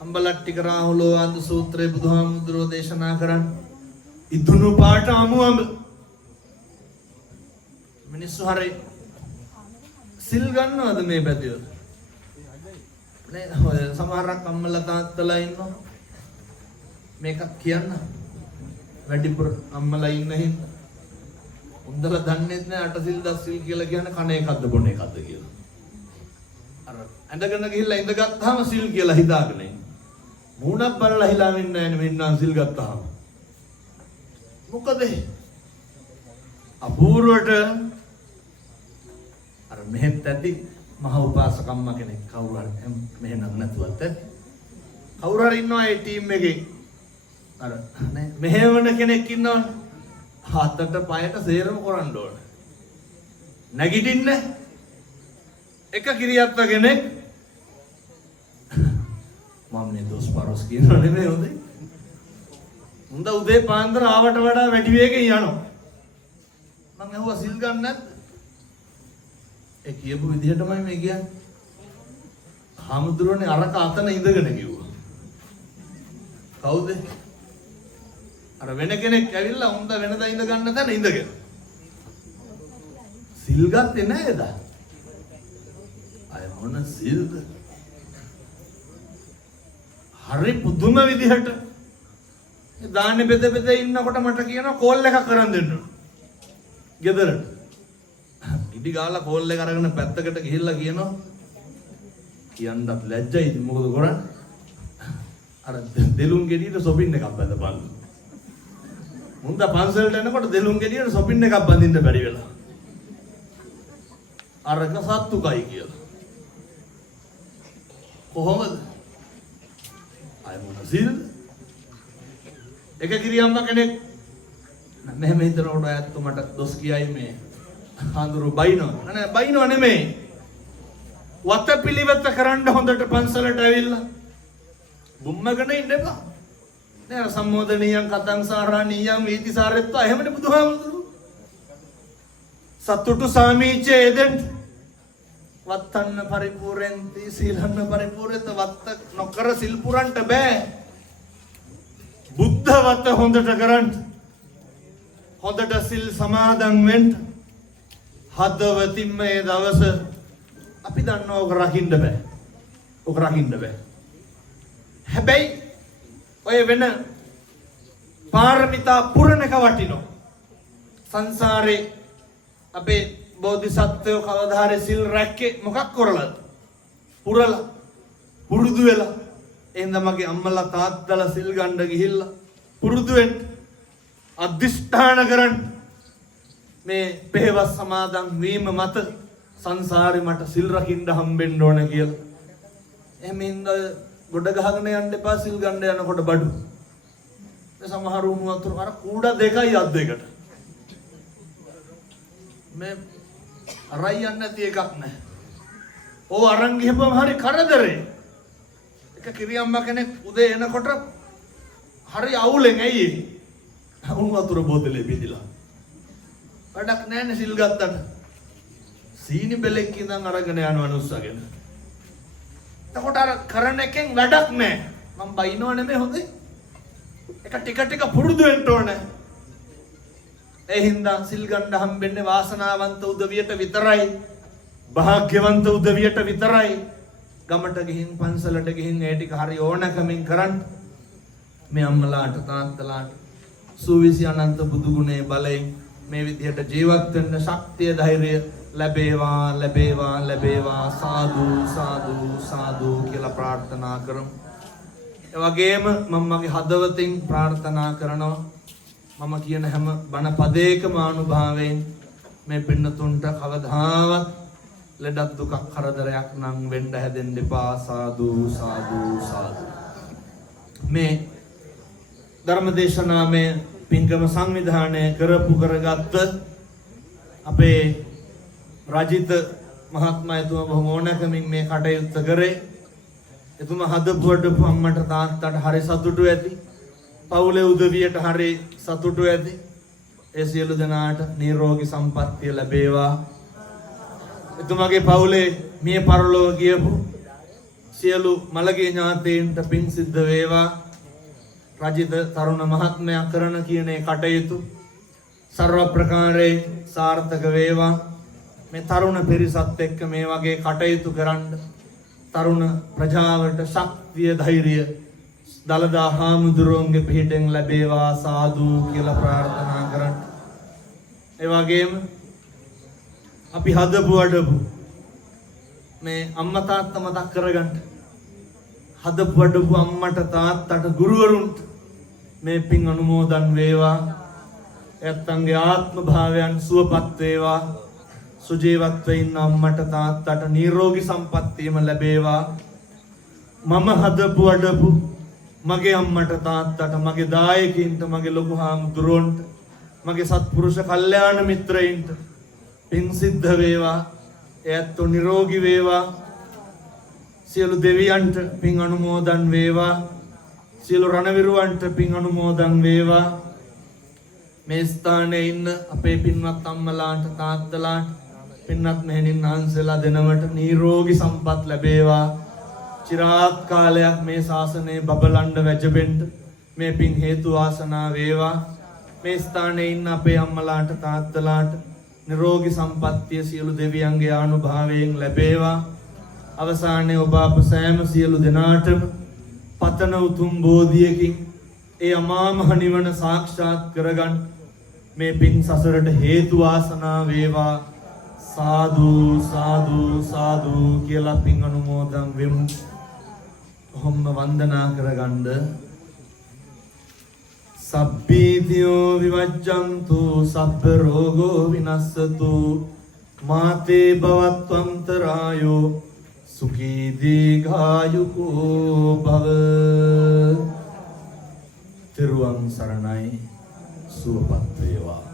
අම්බලට්ටික රාහුලෝ ආන්ද සූත්‍රයේ බුදුහාමුදුරෝ දේශනා කරන්නේ ඉදුණු පාට අමුඹ මිනිස්සු හරි සිල් ගන්නවද මේ පැතිවල? නේ ඔය සමහරක් අම්මලා තාත්තලා ඉන්නවා මේක කියන්න වැඩිපුර අම්මලා ඉන්න හින්දා උන්දලා දන්නේ නැහැ අටසිල් දස්සිල් කියලා කියන්නේ කණ එකක්ද බොන එකක්ද කියලා. අර ඇඳගෙන ගිහිල්ලා ඉඳගත්තාම සිල් කියලා හිතාගෙන ඉන්න. මූණක් බලලා හිලා වෙන්නේ නැහැ මෙන්න සිල් ගත්තාම. මොකද අපූර්වට අර මෙහෙත් ඇති මහ උපාසකම්ම කෙනෙක් කවුරු හරි මෙහෙනම් නැතුවත් කවුරු හරි ඉන්නවා ඒ ටීම් එකේ අර නේ මෙහෙවන කෙනෙක් ඉන්නවනේ හතට පයට සේරම කරන්න ඕන නැගිටින්නේ එක කිරියත්ත කෙනෙක් මම මේ දොස් පරොස් කියනව නෙමෙයි හොඳේ උන්ද උදේ පාන්දර ආවට වඩා වැඩි වේගෙන් යනවා මම ඇහුවා සිල් ගන්න නැද්ද ඒ කියපු විදිහටමයි මේ කියන්නේ හාමුදුරනේ අරක අතන ඉඳගෙන කිව්වා කවුද අර වෙන කෙනෙක් ඇවිල්ලා උන්ද වෙනදා ඉඳ ගන්න තැන ඉඳගෙන සිල් ගත්තේ නේද අය මොන සිල්ද හරි පුදුම විදිහට දාන්නේ බෙද බෙද ඉන්නකොට මට කියනවා කෝල් එකක් කරන් දෙන්න ගෙදරට ඉදි ගාලා කෝල් එක අරගෙන පැත්තකට ගිහිල්ලා කියනවා කියන්නත් ලැජ්ජයි මොකද කරන්නේ අර දෙලුම් ගෙඩියට සොපින් එකක් බඳපන් මුන්ද පන්සලට එනකොට දෙලුම් ගෙඩියට සොපින් එකක් බඳින්න බැරි වෙලා අරක සත්තුකයි කියලා කොහොමද අය මොන සිල්ද එක කිරියම්ම කෙනෙක් මෙහෙම හිතනකොට ඇත්ත මට දොස් කියයි මේ හඳුරු බයිනෝ නෑ බයිනෝ නෙමෙයි වතපිලිවෙත කරන්න හොඳට පන්සලට ඇවිල්ලා බුම්මගෙන ඉන්න එපා නෑ සම්මෝදනියන් කතං සාරාණියන් වීතිසාරෙත්වා එහෙමනේ බුදුහාමුදුරු සතුටු සාමීචේ එදෙන් වත්තන්න පරිපූර්ණති සීලන්න පරිපූර්ණත වත්ත නොකර සිල් පුරන්ට බෑ බුද්ධ වත හොඳට කරන්න හොඳට සිල් සමාදන් වෙන්න හදවතින්ම මේ දවස අපි දන්නවා ඔක රකින්න බෑ ඔක රකින්න බෑ හැබැයි ඔය වෙන පාරමිතා පුරණක වටිනවා සංසාරේ අපේ බෝධිසත්වයෝ කවදා හරි සිල් රැක්කේ මොකක් කරලාද පුරලා පුරුදු වෙලා එහෙනම් මගේ අම්මලා තාත්තලා සිල් ගන්න ගිහිල්ලා පුරුදු වෙන්න අධිෂ්ඨාන කරන්න මේ පෙරවස් සමාදන් වීම මත සංසාරේ මට සිල් රකින්න හම්බෙන්න ඕන කියලා. එහෙම ඉඳ ගොඩ ගහගෙන යන්න එපා සිල් ගන්න යනකොට බඩු. මේ සමහර උණු වතුර අර කූඩ දෙකයි අත් දෙකට. මේ අරයි යන්න නැති එකක් නැහැ. ඕ අරන් ගිහපුවම හරි කරදරේ. එක කිරියම්ම කෙනෙක් උදේ එනකොට හරි අවුලෙන් ඇයි උණු වතුර බෝතලේ බෙදලා. වැඩක් නැහැනේ සිල් ගත්තට. සීනි බෙලෙක් ඉඳන් අරගෙන යනවා නුස්සගෙන. එතකොට අර කරන එකෙන් වැඩක් නැහැ. මම බයිනව නෙමෙයි හොඳේ. එක ටික පුරුදු වෙන්න ඕනේ. ඒ හින්දා සිල් ගන්න හම්බෙන්නේ වාසනාවන්ත උදවියට විතරයි. භාග්‍යවන්ත උදවියට විතරයි. ගමට ගිහින් පන්සලට ගිහින් ඒ ටික හරි ඕනකමින් කරන්න. මේ අම්මලාට තාත්තලාට සූවිසි අනන්ත බුදු ගුණේ බලයෙන් මේ විදිහට ජීවත් වෙන්න ශක්තිය ධෛර්යය ලැබේවා සාදු සාදු සාදු කියලා ප්‍රාර්ථනා කරමු. ඒ වගේම මම මගේ හදවතින් ප්‍රාර්ථනා කරනවා මම කියන හැම බණ පදයකම අනුභවයෙන් මේ පින්නතුන්ට කවදාවත් ලෙඩක් දුකක් කරදරයක් නම් වෙන්න හැදෙන්න එපා සාදු සාදු සාදු. මේ ධර්මදේශනාමය පින්කම සංවිධානය කරගත්ත අපේ රජිත මහත්මයා එතුමා බොහොම ඕනකමින් මේ කටයුත්ත කරේ. එතුමා හදපුවටපු අම්මට තාත්තට හරි සතුටු ඇති. පවුලේ උදවියට හරි සතුටු ඇති. ඒ සියලු දෙනාට නිරෝගී සම්පන්නිය ලැබේවා. එතුමාගේ පවුලේ මිය පරලොව ගියපු සියලු මළගිය ඥාතීන්ට පින් සිද්ධ වේවා. රජිත තරුණ මහත්මයා කරන කියන ඒ කටයුතු සර්ව ප්‍රකාරයෙන් සාර්ථක වේවා. මේ තරුණ පිරිසත් එක්ක මේ වගේ කටයුතු කරන්න තරුණ ප්‍රජාවට ශක්තිය ධෛර්යය දලදා හාමුදුරුවන්ගේ පිහිටෙන් ලැබේවා සාදු කියලා ප්‍රාර්ථනා කරන්න. ඒ වගේම අපි හදපු මේ අම්මා තාත්තා මතක් කරගන්න. හදපු අම්මට තාත්තට ගුරුවරුන්ට මේ පින් අනුමෝදන් වේවා. ඇත්තන්ගේ ආත්ම භාවයන් සුවපත් වේවා. සුජීවත්ව ඉන්න අම්මට තාත්තට නිරෝගී සම්පන්නියම ලැබේවා. මම හදපු මගේ අම්මට තාත්තට මගේ දායකින්ට මගේ ලොකු හාමුදුරුවන්ට මගේ සත්පුරුෂ කල්යාණ මිත්‍රයින්ට පින් සිද්ධ වේවා. එයත්ෝ නිරෝගී වේවා. සියලු දෙවියන්ට පින් අනුමෝදන් වේවා. සියලු රණවිරුවන්ට පින් අනුමෝදන් වේවා. මේ ස්ථානයේ ඉන්න අපේ පින්වත් අම්මලාට තාත්තලාට පින්වත් මෙහෙණින් වහන්සේලා දෙනවට නිරෝගී සම්පත් ලැබේවා. චිරාත් කාලයක් මේ ශාසනයේ බබලන්න වැජබෙන්න මේ පින් හේතු වාසනා වේවා. මේ ස්ථානයේ ඉන්න අපේ අම්මලාට තාත්තලාට නිරෝගී සම්පන්නිය සියලු දෙවියන්ගේ ආනුභාවයෙන් ලැබේවා. අවසානයේ ඔබ අප සෑම සියලු දෙනාටම පතන උතුම් බෝධියකින් ඒ අමා මහ නිවන සාක්ෂාත් කරගන්න මේ පින් සසරට හේතු වාසනා වේවා. සාදු සාදු සාදු කියලා පින් අනුමෝදන් වෙමු. ඔහොම වන්දනා කරගන්න. සබ්බීතියෝ විවජ්ජන්තු සබ්බ රෝගෝ විනස්සතු මාතේ භවත්වන්තරායෝ සුඛී දීඝායුකෝ භව. තෙරුවන් සරණයි. සුවපත් වේවා.